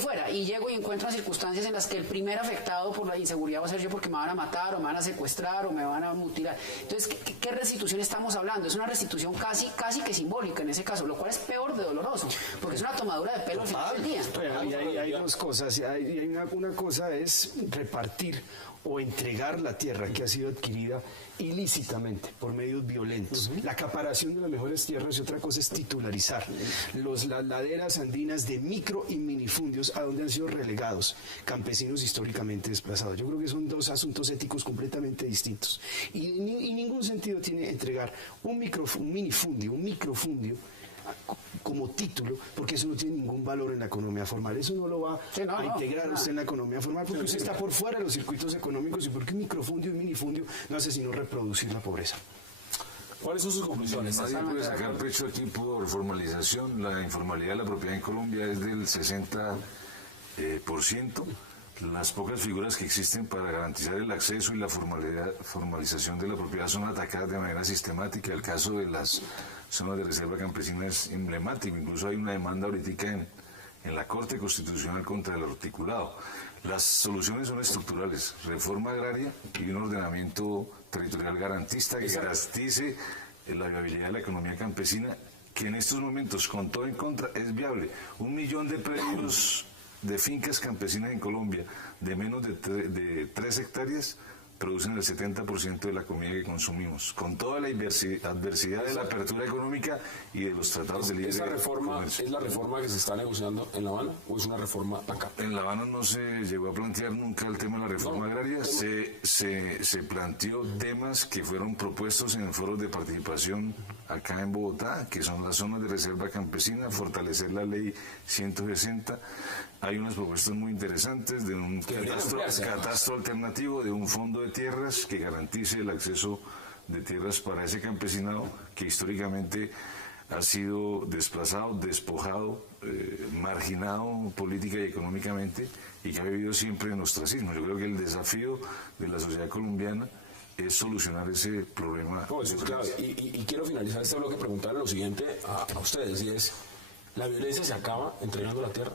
fuera, y llego y encuentro circunstancias en las que el primer afectado por la inseguridad va a ser yo, porque me van a matar, o me van a secuestrar, o me van a mutilar. Entonces, ¿qué restitución estamos hablando? Es una restitución casi que simbólica en ese caso, lo cual es peor de doloroso, porque es una tomadura de pelo al final del día. Hay dos cosas. Una cosa es repartir o entregar la tierra que ha sido adquirida ilícitamente por medios violentos. La acaparación de las mejores tierras, y otra cosa es titularizar las laderas andinas de micro y minifundios a donde han sido relegados campesinos históricamente desplazados. Yo creo que son dos asuntos éticos completamente distintos. Y ningún sentido tiene entregar un minifundio, un microfundio como título, porque eso no tiene ningún valor en la economía formal. Eso no lo va a integrar usted en la economía formal, porque usted está por fuera de los circuitos económicos, y porque un microfundio y un minifundio no hace sino reproducir la pobreza. ¿Cuáles son sus conclusiones? Nadie puede sacar pecho aquí por formalización. La informalidad de la propiedad en Colombia es del 60%. Las pocas figuras que existen para garantizar el acceso y la formalización de la propiedad son atacadas de manera sistemática. El caso de las zonas de reserva campesina es emblemático. Incluso hay una demanda ahorita en la Corte Constitucional contra el articulado. Las soluciones son estructurales: reforma agraria y un ordenamiento territorial garantista que garantice la viabilidad de la economía campesina, que en estos momentos, con todo en contra, es viable. 1 millón de predios de fincas campesinas en Colombia de menos de 3 hectáreas producen el 70% de la comida que consumimos, con toda la adversidad de la apertura económica y de los tratados de libre comercio. ¿Es la reforma que se está negociando en La Habana o es una reforma acá? En La Habana no se llegó a plantear nunca el tema de la reforma agraria. Se planteó temas que fueron propuestos en foros de participación acá en Bogotá, que son las zonas de reserva campesina, fortalecer la ley 160. Hay unas propuestas muy interesantes de un catastro alternativo, de un fondo de tierras que garantice el acceso de tierras para ese campesinado que históricamente ha sido desplazado, despojado, marginado política y económicamente, y que ha vivido siempre en ostracismo. Yo creo que el desafío de la sociedad colombiana es solucionar ese problema. No, eso es clave. Y quiero finalizar este bloque preguntarle lo siguiente a ustedes, y es: ¿la violencia se acaba entregando la tierra?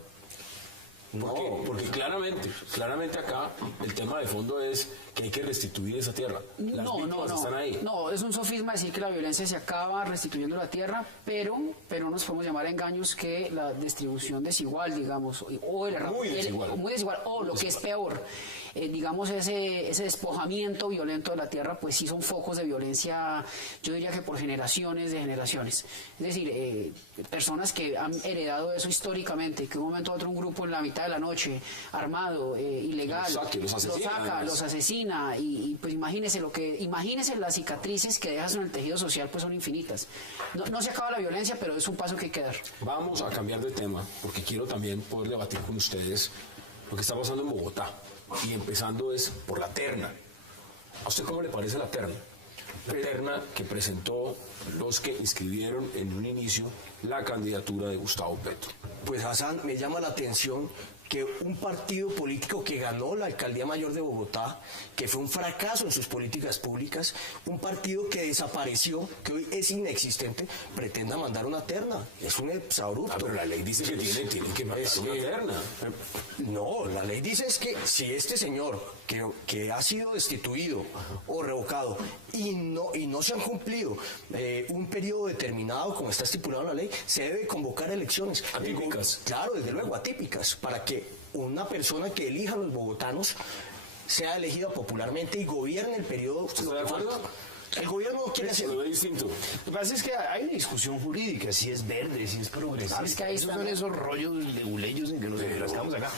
Porque claramente acá el tema de fondo es que hay que restituir esa tierra. Las víctimas están ahí. No, es un sofisma decir que la violencia se acaba restituyendo la tierra, pero nos podemos llamar a engaños que la distribución desigual, digamos, o muy desigual, o lo que es peor, digamos, ese despojamiento violento de la tierra, pues sí son focos de violencia, yo diría que por generaciones de generaciones. Es decir, personas que han heredado eso históricamente, que de un momento a otro un grupo en la mitad de la noche, armado, ilegal, los asesina y pues imagínese las cicatrices que dejas en el tejido social, pues son infinitas. No se acaba la violencia, pero es un paso que hay que dar. Vamos a cambiar de tema, porque quiero también poder debatir con ustedes lo que está pasando en Bogotá. Y empezando es por la terna. ¿A usted cómo le parece la terna? La terna que presentó los que inscribieron en un inicio la candidatura de Gustavo Petro. Pues Hassan, me llama la atención que un partido político que ganó la alcaldía mayor de Bogotá, que fue un fracaso en sus políticas públicas, un partido que desapareció, que hoy es inexistente, pretenda mandar una terna. Es un exabrupto. Pero la ley dice que tienen que mandar una terna. No, la ley dice es que si este señor que ha sido destituido o revocado y no se han cumplido un periodo determinado como está estipulado en la ley, se debe convocar elecciones. Atípicas. Claro, desde luego, atípicas, para que una persona que elijan los bogotanos sea elegida popularmente y gobierne el periodo. ¿Está de acuerdo? El gobierno quiere hacerlo. Lo ve distinto. Lo que pasa es que hay una discusión jurídica, si es verde, si es progresista. Es que ahí esos son esos rollos leguleyos en que nos enfrascamos acá.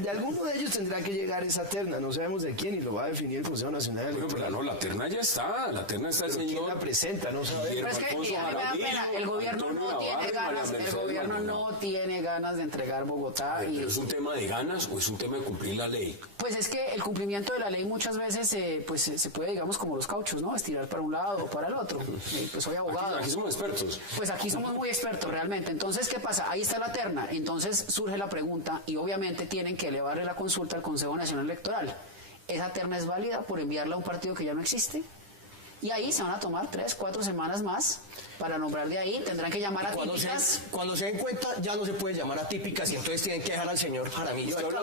De alguno de ellos tendrá que llegar esa terna, no sabemos de quién, y lo va a definir el Consejo Nacional Electoral. Pero no, la terna ya está, el ¿Quién señor. la presenta? No sabemos. Pero es que a mí me da pena, el gobierno no tiene ganas de entregar Bogotá. ¿Pero es un tema de ganas o es un tema de cumplir la ley? Pues es que el cumplimiento de la ley muchas veces se puede, digamos, como los cauchos, ¿no? Estirar para un lado o para el otro. Pues soy abogado. Aquí somos expertos. Pues aquí somos muy expertos realmente. Entonces, ¿qué pasa? Ahí está la terna. Entonces surge la pregunta y obviamente tienen que elevarle la consulta al Consejo Nacional Electoral. ¿Esa terna es válida por enviarla a un partido que ya no existe? Y ahí se van a tomar 3, 4 semanas más para nombrar de ahí. Tendrán que llamar atípicas. Cuando se den cuenta, ya no se puede llamar atípicas y entonces tienen que dejar al señor Jaramillo. Usted habla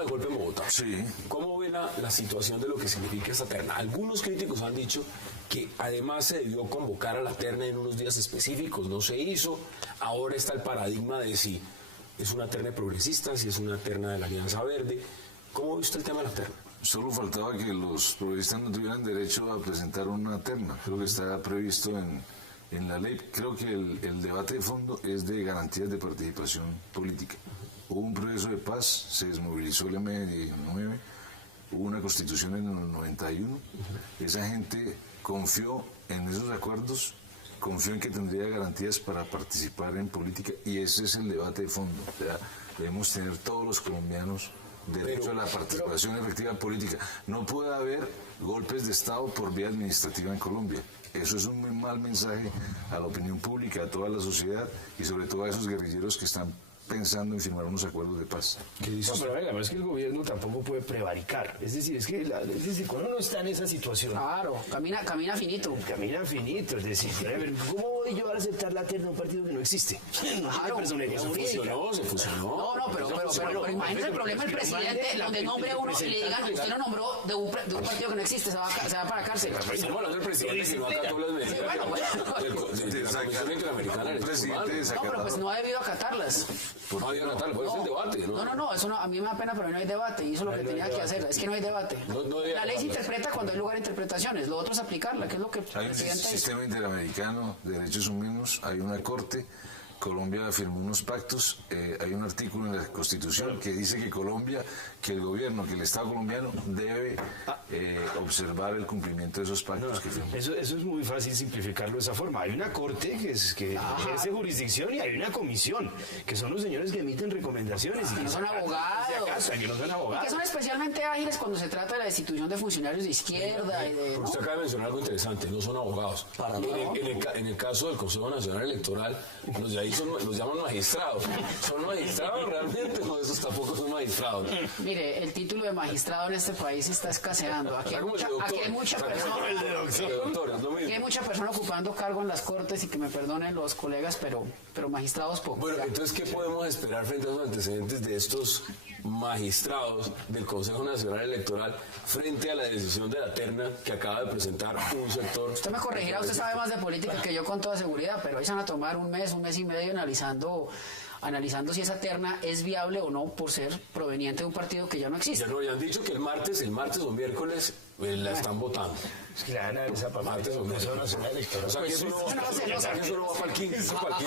de golpe en Bogotá. Sí. ¿Cómo ve la situación de lo que significa esta terna? Algunos críticos han dicho que además se debió convocar a la terna en unos días específicos, no se hizo. Ahora está el paradigma de si es una terna progresista, si es una terna de la Alianza Verde. ¿Cómo ve usted el tema de la terna? Solo faltaba que los progresistas no tuvieran derecho a presentar una terna. Creo que está previsto en la ley. Creo que el debate de fondo es de garantías de participación política. Hubo un proceso de paz, se desmovilizó el M-19, hubo una constitución en el 91. Esa gente confió en esos acuerdos, confió en que tendría garantías para participar en política y ese es el debate de fondo. O sea, debemos tener todos los colombianos derecho a la participación efectiva política. No puede haber golpes de Estado por vía administrativa en Colombia. Eso es un muy mal mensaje a la opinión pública, a toda la sociedad y sobre todo a esos guerrilleros que están pensando en firmar unos acuerdos de paz. No, pero venga, es que el gobierno tampoco puede prevaricar. Es decir, cuando uno está en esa situación... Claro, camina finito. Camina finito, es decir, ¿cómo voy yo a aceptar la terna de un partido que no existe? Claro, se fusionó. No, pero imagínese el problema del presidente, donde nombre a uno y le digan, usted lo nombró de un partido que no existe, se va para la cárcel. Estamos hablando del presidente que no acató las medidas de la Comisión Interamericana de Derechos Humanos. No, pero pues no ha debido acatarlas. No había Natal, fue el debate, ¿no? No, eso a mí me da pena, pero no hay debate, y eso es lo que tenía que hacer, es que no hay debate. La ley se interpreta cuando hay lugar a interpretaciones, lo otro es aplicarla, que es lo que... Hay un sistema interamericano de derechos humanos, hay una corte, Colombia firmó unos pactos, hay un artículo en la Constitución que dice que Colombia, que el gobierno, que el Estado colombiano debe observar el cumplimiento de esos pactos que firmó. Eso es muy fácil simplificarlo de esa forma. Hay una corte que ejerce jurisdicción y hay una comisión, que son los señores que emiten recomendaciones. Y que no son abogados. Y que son especialmente ágiles cuando se trata de la destitución de funcionarios de izquierda. Pero usted acaba de mencionar algo interesante, no son abogados. En el caso del Consejo Nacional Electoral, los de ahí los llaman magistrados. ¿Son magistrados realmente? No, esos tampoco son magistrados. Mire, el título de magistrado en este país está escaseando. Aquí hay mucha persona ocupando cargo en las cortes y que me perdonen los colegas, pero magistrados pocos. Bueno, entonces, ¿qué podemos esperar frente a los antecedentes de estos magistrados del Consejo Nacional Electoral frente a la decisión de la terna que acaba de presentar un sector? Usted me corregirá, usted sabe más de política que yo con toda seguridad, pero ahí se van a tomar un mes y medio analizando si esa terna es viable o no por ser proveniente de un partido que ya no existe. Ya no habían dicho que el martes o miércoles Pues la están votando. Es que la van a ver esa Martes o miércoles. O sea, que eso no va para el 15. Para el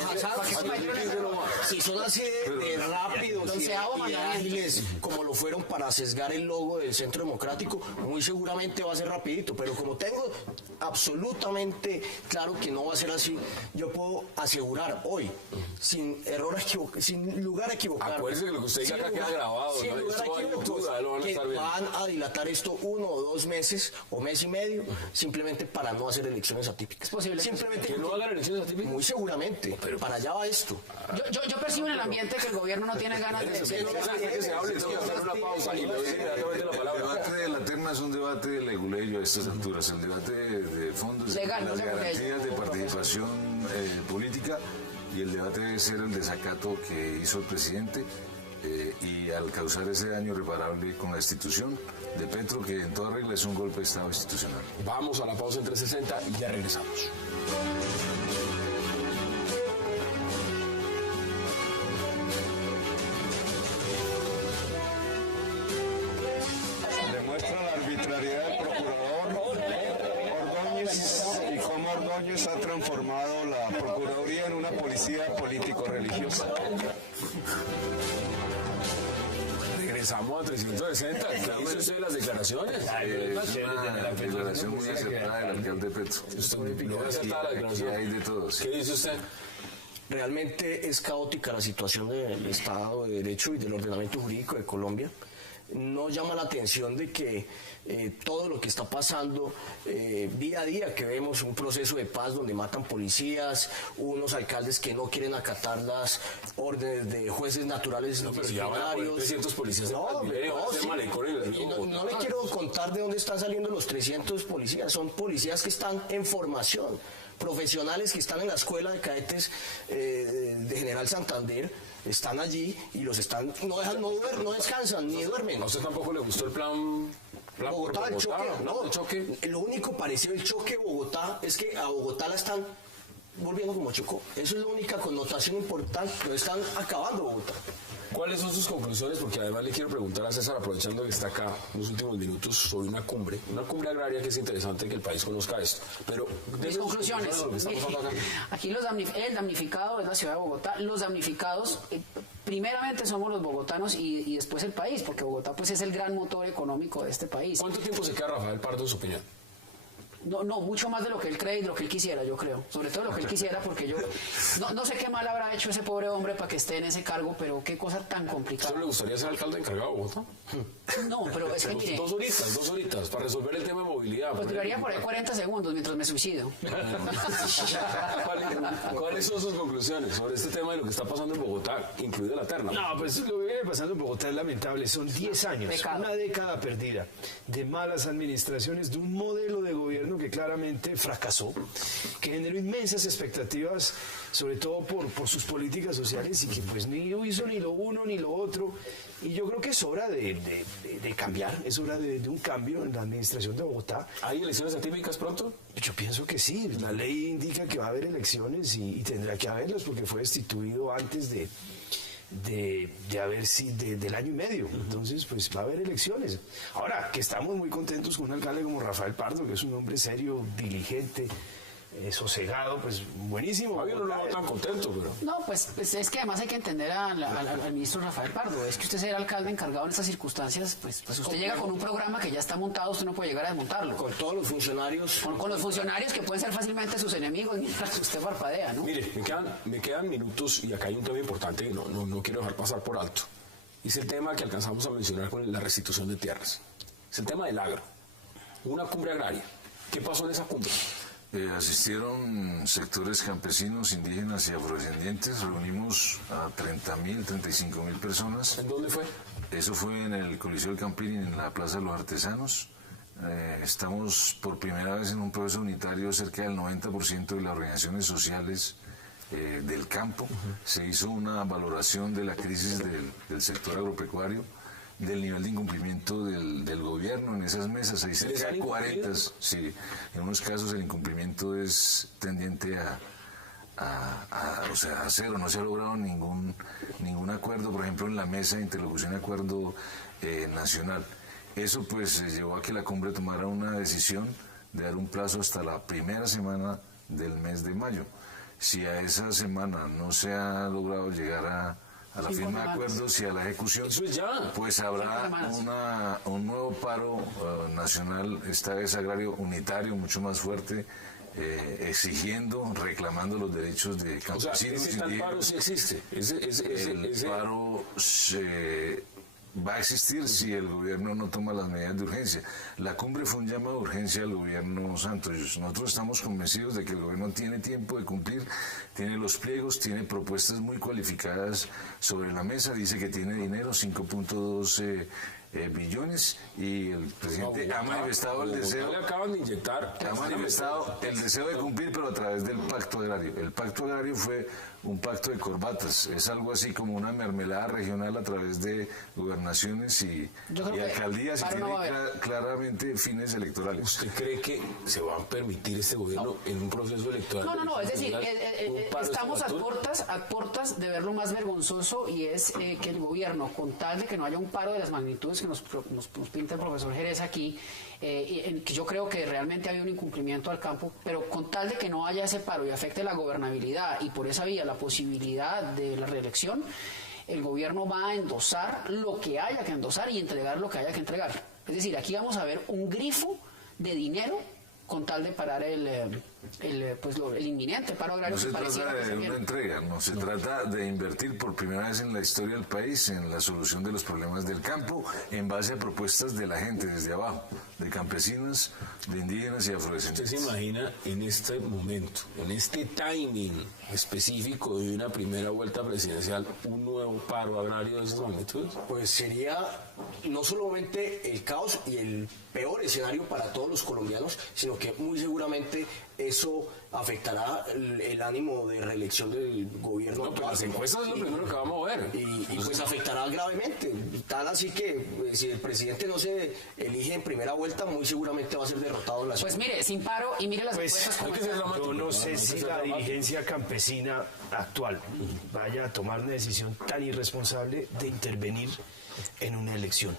15 no va. Si son así de rápidos y de ágiles como lo fueron para sesgar el logo del Centro Democrático, muy seguramente va a ser rapidito, pero como tengo absolutamente claro que no va a ser así, yo puedo asegurar hoy, sin lugar a equivocar. Acuérdense que lo que usted diga acá queda grabado, sin ¿no? lugar a Esto va en equivocar, octubre, lo van a que estar viendo. van a dilatar esto 1 o 2 meses o mes y medio, simplemente para no hacer elecciones atípicas. Es posible. Simplemente ¿Que no hagan elecciones atípicas? muy seguramente, pero para allá va esto. Yo percibo en el ambiente que el gobierno no tiene ganas de... Que se hable, tengo que hacer una pausa y le doy inmediatamente la El palabra. debate de la terna es un debate de leguleyo a estas alturas. El debate de fondo es Legal, las no leguleyo. garantías de participación política, y el debate debe ser el desacato que hizo el presidente y al causar ese daño irreparable con la destitución de Petro, que en toda regla es un golpe de Estado institucional. Vamos a la pausa en 360 y ya regresamos. Demuestra la arbitrariedad del procurador Ordóñez y cómo Ordóñez ha transformado la Procuraduría en una policía político-religiosa. Regresamos a 360. ¿Qué dice usted de las declaraciones? Es una declaración muy acertada del alcalde Petro. No va a aceptar la Aquí declaración. hay de todo. Sí. ¿Qué dice usted? Realmente es caótica la situación del Estado de Derecho y del ordenamiento jurídico de Colombia. No llama la atención de que todo lo que está pasando día a día, que vemos un proceso de paz donde matan policías, unos alcaldes que no quieren acatar las órdenes de jueces naturales Pero ya van a poner disciplinarios. 300 policías en Transmilenio, van a hacer sí. malecones en el río Y no Bogotá. le quiero contar de dónde están saliendo los 300 policías. Son policías que están en formación, profesionales que están en la escuela de cadetes de General Santander, están allí y los están, no descansan ni duermen. ¿A usted tampoco le gustó el plan Bogotá, por el choque, ¿no? El choque. Lo único parecido al choque de Bogotá es que a Bogotá la están volviendo como Chocó. Eso es la única connotación importante, lo están acabando Bogotá. ¿Cuáles son sus conclusiones? Porque además le quiero preguntar a César, aprovechando que está acá en los últimos minutos, sobre una cumbre agraria que es interesante que el país conozca esto. Pero Mis conclusiones. de lo que está pasando acá. Aquí el damnificado es la ciudad de Bogotá. Los damnificados, primeramente somos los bogotanos y después el país, porque Bogotá pues es el gran motor económico de este país. ¿Cuánto tiempo se queda Rafael Pardo en su opinión? No, mucho más de lo que él cree y de lo que él quisiera, yo creo. Sobre todo lo que él quisiera, porque yo no sé qué mal habrá hecho ese pobre hombre para que esté en ese cargo, pero qué cosa tan complicada. ¿Solo le gustaría ser alcalde encargado de Bogotá? No, pero es que mire, Dos horitas para resolver el tema de movilidad. pues duraría por ahí 40 segundos mientras me suicido. ¿Cuáles son sus conclusiones sobre este tema de lo que está pasando en Bogotá, incluida la terna? No, pues lo que viene pasando en Bogotá es lamentable. Son 10 años, Pecado. una década perdida de malas administraciones, de un modelo de gobierno que claramente fracasó, que generó inmensas expectativas, sobre todo por sus políticas sociales, y que pues ni hizo ni lo uno ni lo otro. Y yo creo que es hora de cambiar, es hora de un cambio en la administración de Bogotá. ¿Hay elecciones atípicas pronto? Yo pienso que sí, la ley indica que va a haber elecciones y tendrá que haberlas porque fue destituido antes del año y medio. Entonces, pues va a haber elecciones. Ahora, que estamos muy contentos con un alcalde como Rafael Pardo, que es un hombre serio, diligente, sosegado, pues buenísimo. Yo no lo veo tan contento, pero... No, pues es que además hay que entender al ministro Rafael Pardo. Es que usted ser alcalde encargado en estas circunstancias, pues usted llega con un programa que ya está montado, usted no puede llegar a desmontarlo. Con todos los funcionarios. Con los funcionarios que pueden ser fácilmente sus enemigos mientras usted parpadea, ¿no? Mire, me quedan minutos y acá hay un tema importante que no quiero dejar pasar por alto. Es el tema que alcanzamos a mencionar con la restitución de tierras. Es el tema del agro. Una cumbre agraria. ¿Qué pasó en esa cumbre? Asistieron sectores campesinos, indígenas y afrodescendientes. Reunimos a 30.000, 35.000 personas. ¿En dónde fue? Eso fue en el Coliseo del Campín, en la Plaza de los Artesanos. Estamos por primera vez en un proceso unitario. Cerca del 90% de las organizaciones sociales del campo. Se hizo una valoración de la crisis del sector agropecuario, del nivel de incumplimiento del gobierno en esas mesas. Hay cerca de 40, sí, en unos casos el incumplimiento es tendiente a cero. No se ha logrado ningún acuerdo, por ejemplo en la mesa de interlocución y acuerdo nacional. Eso pues llevó a que la cumbre tomara una decisión de dar un plazo hasta la primera semana del mes de mayo. Si a esa semana no se ha logrado llegar a la firma de acuerdos y a la ejecución, pues habrá un nuevo paro nacional, esta vez agrario unitario, mucho más fuerte, exigiendo, reclamando los derechos de campesinos. O sea, ese tal paro sí existe. El paro va a existir si el gobierno no toma las medidas de urgencia. La cumbre fue un llamado de urgencia al gobierno Santos. Nosotros estamos convencidos de que el gobierno tiene tiempo de cumplir, tiene los pliegos, tiene propuestas muy cualificadas sobre la mesa, dice que tiene dinero, 5.2 billones, y el presidente ha manifestado el deseo. Le acaban de inyectar. Ha manifestado el deseo de cumplir, pero a través del pacto agrario. El pacto agrario fue un pacto de corbatas, es algo así como una mermelada regional a través de gobernaciones y alcaldías, y tiene claramente fines electorales. ¿Usted cree que se va a permitir este gobierno en un proceso electoral? No, es decir, estamos a portas de ver lo más vergonzoso, y es que el gobierno, con tal de que no haya un paro de las magnitudes que nos pinta el profesor Jerez aquí, que yo creo que realmente hay un incumplimiento al campo, pero con tal de que no haya ese paro y afecte la gobernabilidad y por esa vía la posibilidad de la reelección, el gobierno va a endosar lo que haya que endosar y entregar lo que haya que entregar. Es decir, aquí vamos a ver un grifo de dinero con tal de parar el inminente paro agrario. No se trata de una entrega, se trata de invertir por primera vez en la historia del país en la solución de los problemas del campo en base a propuestas de la gente desde abajo, de campesinos, de indígenas y afrodescendientes. ¿Usted se imagina en este momento, en este timing específico de una primera vuelta presidencial, un nuevo paro agrario de esas magnitudes? Pues sería no solamente el caos y el peor escenario para todos los colombianos, sino que muy seguramente eso afectará el ánimo de reelección del gobierno. Pero las encuestas es lo primero que vamos a ver. Y pues afectará gravemente. Tal así que si el presidente no se elige en primera vuelta, muy seguramente va a ser derrotado en la ciudad. Pues mire, sin paro, y mire las encuestas como yo no sé si la dirigencia campesina actual vaya a tomar una decisión tan irresponsable de intervenir en una elección,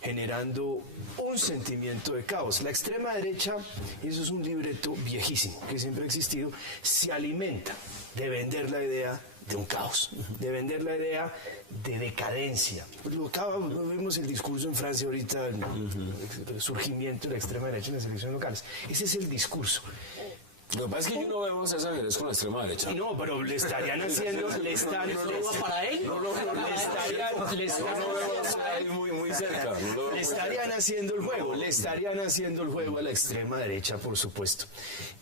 generando un sentimiento de caos. La extrema derecha, y eso es un libreto viejísimo que siempre ha existido, se alimenta de vender la idea de un caos, de vender la idea de decadencia. Vimos el discurso en Francia ahorita, el surgimiento de la extrema derecha en las elecciones locales. Ese es el discurso. Lo que pasa es que yo no veo a César Jerez con la extrema derecha. No, pero le estarían haciendo... ¿No para él? Muy cerca. Le estarían haciendo el juego a la extrema derecha, por supuesto.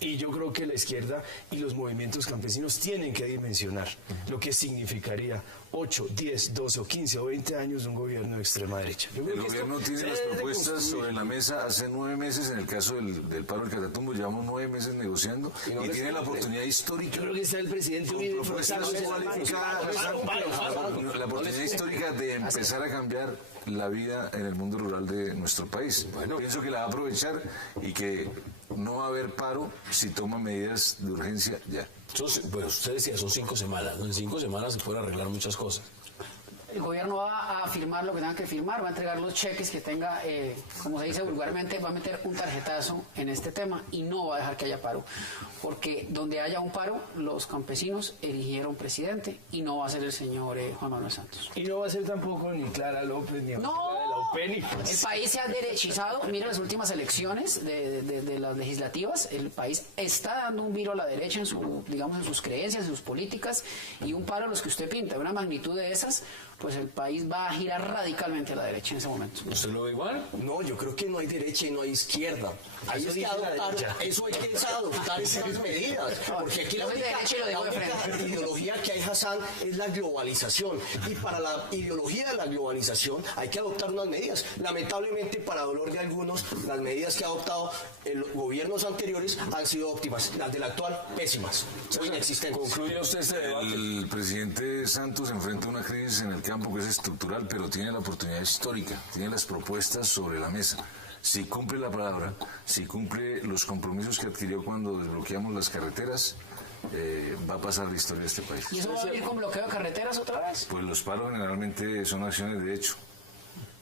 Y yo creo que la izquierda y los movimientos campesinos tienen que dimensionar lo que significaría 8, 10, 12 o 15 o 20 años de un gobierno de extrema derecha. El gobierno tiene las propuestas sobre la mesa hace 9 meses, en el caso del paro del Catatumbo, llevamos 9 meses negociando y tiene la oportunidad histórica. Yo creo que está el presidente Uribe la oportunidad histórica de empezar a cambiar la vida en el mundo rural de nuestro país. Bueno, pienso que la va a aprovechar y que no va a haber paro si toma medidas de urgencia ya. Bueno, usted decía, son 5 semanas. En 5 semanas se pueden arreglar muchas cosas. El gobierno va a firmar lo que tenga que firmar, va a entregar los cheques que tenga, como se dice vulgarmente, va a meter un tarjetazo en este tema y no va a dejar que haya paro. Porque donde haya un paro, los campesinos eligieron presidente y no va a ser el señor Juan Manuel Santos. Y no va a ser tampoco ni Clara López ni no. El país se ha derechizado. Mira las últimas elecciones de las legislativas. El país está dando un viro a la derecha en sus creencias, en sus políticas, y un paro a los que usted pinta, una magnitud de esas, pues el país va a girar radicalmente a la derecha en ese momento. ¿Usted lo ve igual? No, yo creo que no hay derecha y no hay izquierda. Hay que adoptar esas medidas. Porque aquí la única ideología que hay, Hassan, es la globalización. Y para la ideología de la globalización hay que adoptar unas medidas. Lamentablemente, para dolor de algunos, las medidas que ha adoptado los gobiernos anteriores han sido óptimas. Las del actual, pésimas o inexistentes. ¿Concluye usted este debate? El presidente Santos enfrenta una crisis en el campo que es estructural, pero tiene la oportunidad histórica, tiene las propuestas sobre la mesa. Si cumple la palabra, si cumple los compromisos que adquirió cuando desbloqueamos las carreteras, va a pasar la historia de este país. ¿Y eso va a venir con bloqueo de carreteras otra vez? Pues los paros generalmente son acciones de hecho.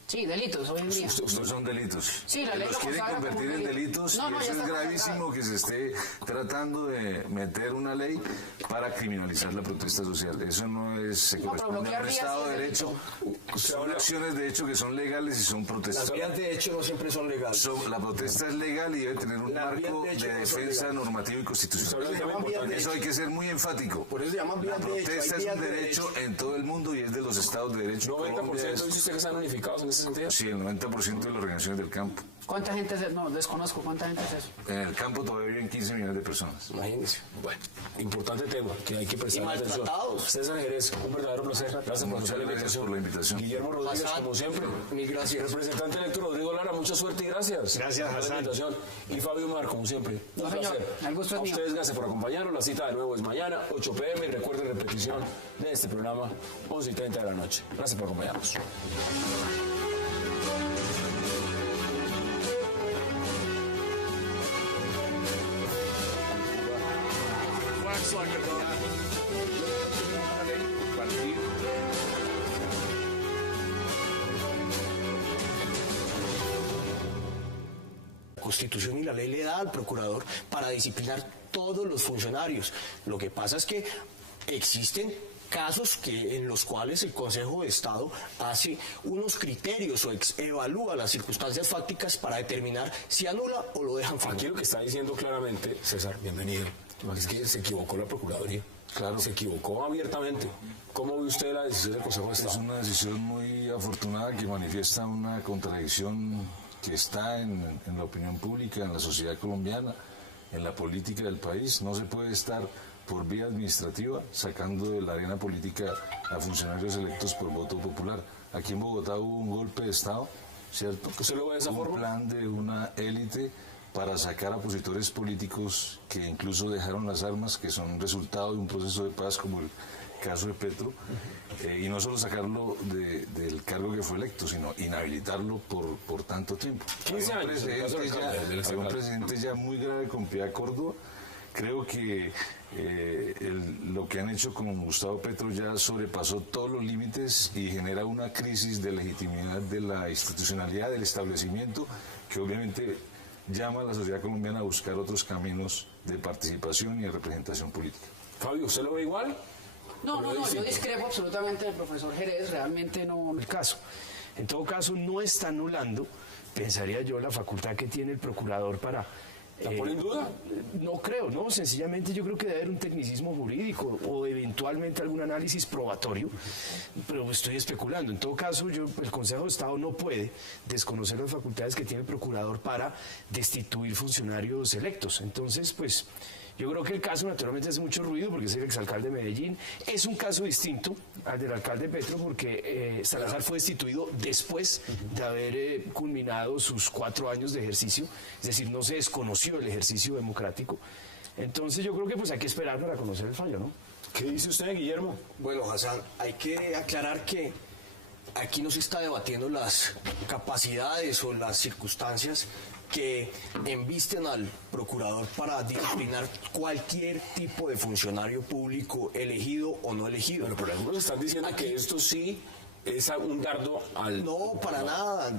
Sí, delitos hoy en día. No son delitos. Sí, la ley los lo quieren consagra convertir como en delito. delitos No, y ya eso es está gravísimo que se esté tratando de meter una ley para criminalizar la protesta social. Eso no es, se corresponde a bloquear un vías Estado sí de es derecho. Son acciones de hecho que son legales y son protestas. Las vías de hecho no siempre son legales. La protesta es legal y debe tener un Las vías marco de hecho de no son defensa legales. normativo y constitucional. Por eso se llaman vías de Eso hay hecho. que ser muy enfático. Por eso se llaman La vías de hecho. protesta Hay es vías un de derecho en todo el mundo y es de los estados de derecho. 90% Colombia dice usted que están unificados en ese sentido. Sí, el 90% de las organizaciones del campo. ¿Cuánta gente es eso? No, desconozco. ¿Cuánta gente es eso? En el campo todavía viven 15 millones de personas. Imagínense. Bueno, importante tema que hay que prestar Y atención. maltratados. César Jerez, un verdadero placer. Gracias por Muchas aceptar gracias por la invitación. Guillermo Rodríguez, Hassan, como siempre. mil gracias. Representante electo Rodrigo Lara, mucha suerte y gracias. Gracias, por la Hassan. invitación. Y Fabio Mar, como siempre. Un No, señor. placer. El gusto es A mío. ustedes, gracias por acompañarnos. La cita de nuevo es mañana, 8 p.m. Y recuerden repetición de este programa, 11:30 de la noche. Gracias por acompañarnos. La Constitución y la ley le da al procurador para disciplinar todos los funcionarios. Lo que pasa es que existen casos en los cuales el Consejo de Estado hace unos criterios o evalúa las circunstancias fácticas para determinar si anula o lo dejan Aquí fallar. lo que está diciendo claramente, César, bienvenido, es que se equivocó la Procuraduría. Claro. Se equivocó abiertamente. ¿Cómo ve usted la decisión del Consejo de Es Estado? una decisión muy afortunada que manifiesta una contradicción que está en la opinión pública, en la sociedad colombiana, en la política del país. No se puede estar por vía administrativa sacando de la arena política a funcionarios electos por voto popular. Aquí en Bogotá hubo un golpe de Estado, ¿cierto? ¿Usted lo ve de esa un forma? plan de una élite para sacar a opositores políticos que incluso dejaron las armas, que son resultado de un proceso de paz como el caso de Petro, y no solo sacarlo del cargo que fue electo, sino inhabilitarlo por tanto tiempo. 15 Hay un años, en el caso del hay un exalcalde. presidente ya muy grave con Piedad Córdoba. Creo que lo que han hecho con Gustavo Petro ya sobrepasó todos los límites y genera una crisis de legitimidad de la institucionalidad del establecimiento que obviamente llama a la sociedad colombiana a buscar otros caminos de participación y de representación política. Fabio, ¿usted lo ve igual? No, ¿O lo ve yo distinto? discrepo absolutamente del profesor Jerez. Realmente no. El caso. En todo caso, no está anulando, pensaría yo, la facultad que tiene el procurador para... ¿La pone en duda? No creo, no, sencillamente yo creo que debe haber un tecnicismo jurídico o eventualmente algún análisis probatorio, pero estoy especulando. En todo caso, el Consejo de Estado no puede desconocer las facultades que tiene el procurador para destituir funcionarios electos. Entonces, pues, yo creo que el caso naturalmente hace mucho ruido porque es el exalcalde de Medellín. Es un caso distinto al del alcalde Petro porque Salazar fue destituido después de haber culminado sus 4 años de ejercicio, es decir, no se desconoció el ejercicio democrático. Entonces yo creo que pues hay que esperar para conocer el fallo, ¿no? ¿Qué dice usted, Guillermo? Bueno, Hassan, hay que aclarar que aquí no se está debatiendo las capacidades o las circunstancias que embisten al procurador para disciplinar cualquier tipo de funcionario público elegido o no elegido. Pero algunos están diciendo Aquí- que esto sí es un dardo al... No, para nada.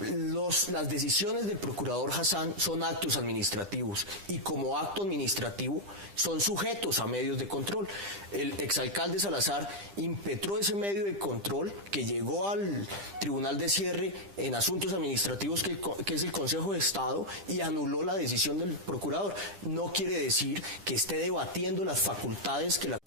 Las decisiones del procurador Hassan son actos administrativos y como acto administrativo son sujetos a medios de control. El exalcalde Salazar impetró ese medio de control que llegó al tribunal de cierre en asuntos administrativos que es el Consejo de Estado y anuló la decisión del procurador. No quiere decir que esté debatiendo las facultades que la...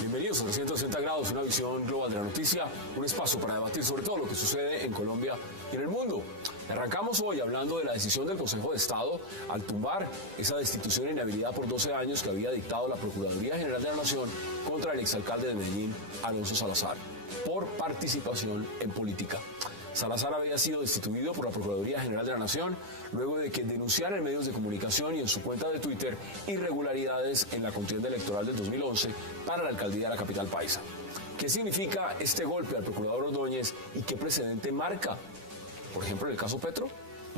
Bienvenidos a 360 grados, una visión global de la noticia, un espacio para debatir sobre todo lo que sucede en Colombia y en el mundo. Arrancamos hoy hablando de la decisión del Consejo de Estado al tumbar esa destitución e inhabilidad por 12 años que había dictado la Procuraduría General de la Nación contra el exalcalde de Medellín, Alonso Salazar, por participación en política. Salazar había sido destituido por la Procuraduría General de la Nación luego de que denunciara en medios de comunicación y en su cuenta de Twitter irregularidades en la contienda electoral del 2011 para la alcaldía de la capital paisa. ¿Qué significa este golpe al procurador Ordóñez y qué precedente marca? Por ejemplo, en el caso Petro.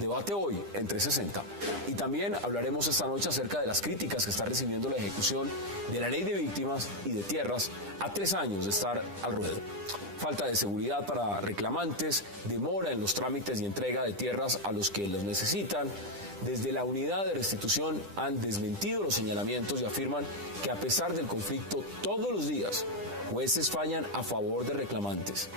Debate hoy en 360. Y también hablaremos esta noche acerca de las críticas que está recibiendo la ejecución de la ley de víctimas y de tierras a 3 años de estar al ruedo. Falta de seguridad para reclamantes, demora en los trámites y entrega de tierras a los que los necesitan. Desde la unidad de restitución han desmentido los señalamientos y afirman que a pesar del conflicto todos los días jueces fallan a favor de reclamantes.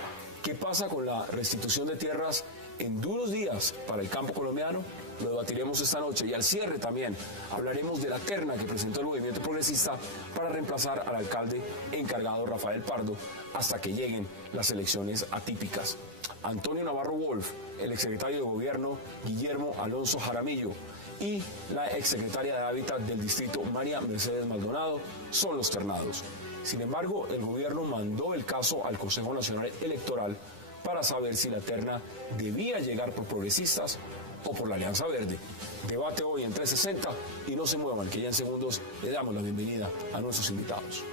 ¿Qué pasa con la restitución de tierras en duros días para el campo colombiano? Lo debatiremos esta noche y al cierre también hablaremos de la terna que presentó el movimiento progresista para reemplazar al alcalde encargado Rafael Pardo hasta que lleguen las elecciones atípicas. Antonio Navarro Wolf, el exsecretario de Gobierno Guillermo Alonso Jaramillo y la exsecretaria de Hábitat del distrito María Mercedes Maldonado son los ternados. Sin embargo, el gobierno mandó el caso al Consejo Nacional Electoral para saber si la terna debía llegar por progresistas o por la Alianza Verde. Debate hoy en 360 y no se muevan, que ya en segundos le damos la bienvenida a nuestros invitados.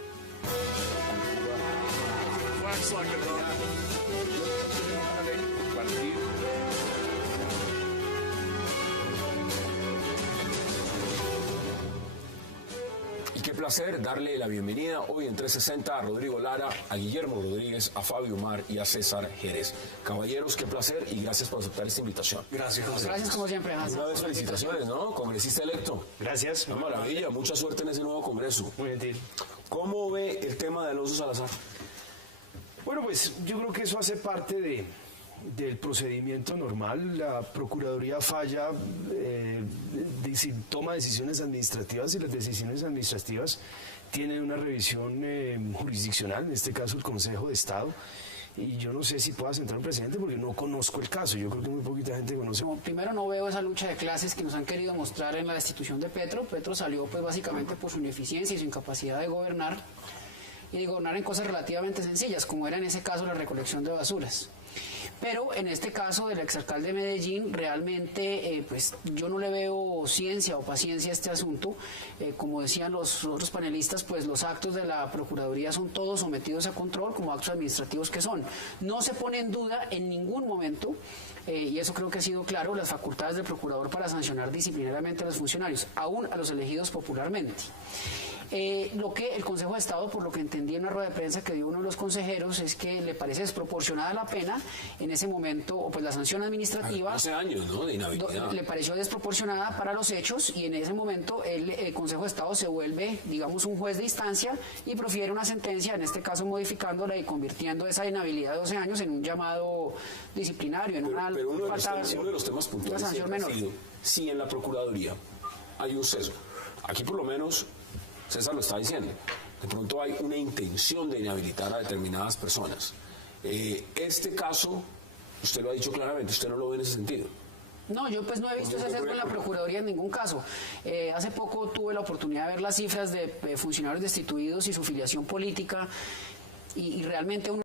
Y qué placer darle la bienvenida hoy en 360 a Rodrigo Lara, a Guillermo Rodríguez, a Fabio Mar y a César Jerez. Caballeros, qué placer y gracias por aceptar esta invitación. Gracias, José. Gracias como siempre, Hans. Una vez felicitaciones, ¿no? Congresista electo. Gracias. Una maravilla, mucha suerte en ese nuevo congreso. Muy gentil. ¿Cómo ve el tema de Alonso Salazar? Bueno, pues yo creo que eso hace parte del procedimiento normal. La Procuraduría falla, toma decisiones administrativas y las decisiones administrativas tienen una revisión jurisdiccional, en este caso el Consejo de Estado. Y yo no sé si pueda centrar un precedente porque no conozco el caso. Yo creo que muy poquita gente conoce. Primero, no veo esa lucha de clases que nos han querido mostrar en la destitución de Petro. Petro salió pues básicamente por su ineficiencia y su incapacidad de gobernar, y de gobernar en cosas relativamente sencillas, como era en ese caso la recolección de basuras. Pero en este caso del exalcalde de Medellín, realmente pues yo no le veo ciencia o paciencia a este asunto. Como decían los otros panelistas, pues los actos de la Procuraduría son todos sometidos a control como actos administrativos que son. No se pone en duda en ningún momento, y eso creo que ha sido claro, las facultades del procurador para sancionar disciplinariamente a los funcionarios, aún a los elegidos popularmente. Lo que el Consejo de Estado, por lo que entendí en una rueda de prensa que dio uno de los consejeros, es que le parece desproporcionada la pena en ese momento, o pues la sanción administrativa. 12 años, ¿no? De inhabilidad. Le pareció desproporcionada para los hechos y en ese momento el Consejo de Estado se vuelve, digamos, un juez de instancia y profiere una sentencia, en este caso modificándola y convirtiendo esa inhabilidad de 12 años en un llamado disciplinario, en pero uno de los temas puntuales sanción menor. Si en la Procuraduría hay un sesgo, aquí por lo menos César lo está diciendo, de pronto hay una intención de inhabilitar a determinadas personas. Este caso, usted lo ha dicho claramente, usted no lo ve en ese sentido. No, yo pues no he visto ese sesgo en la Procuraduría en ningún caso. Hace poco tuve la oportunidad de ver las cifras de funcionarios destituidos y su filiación política y realmente uno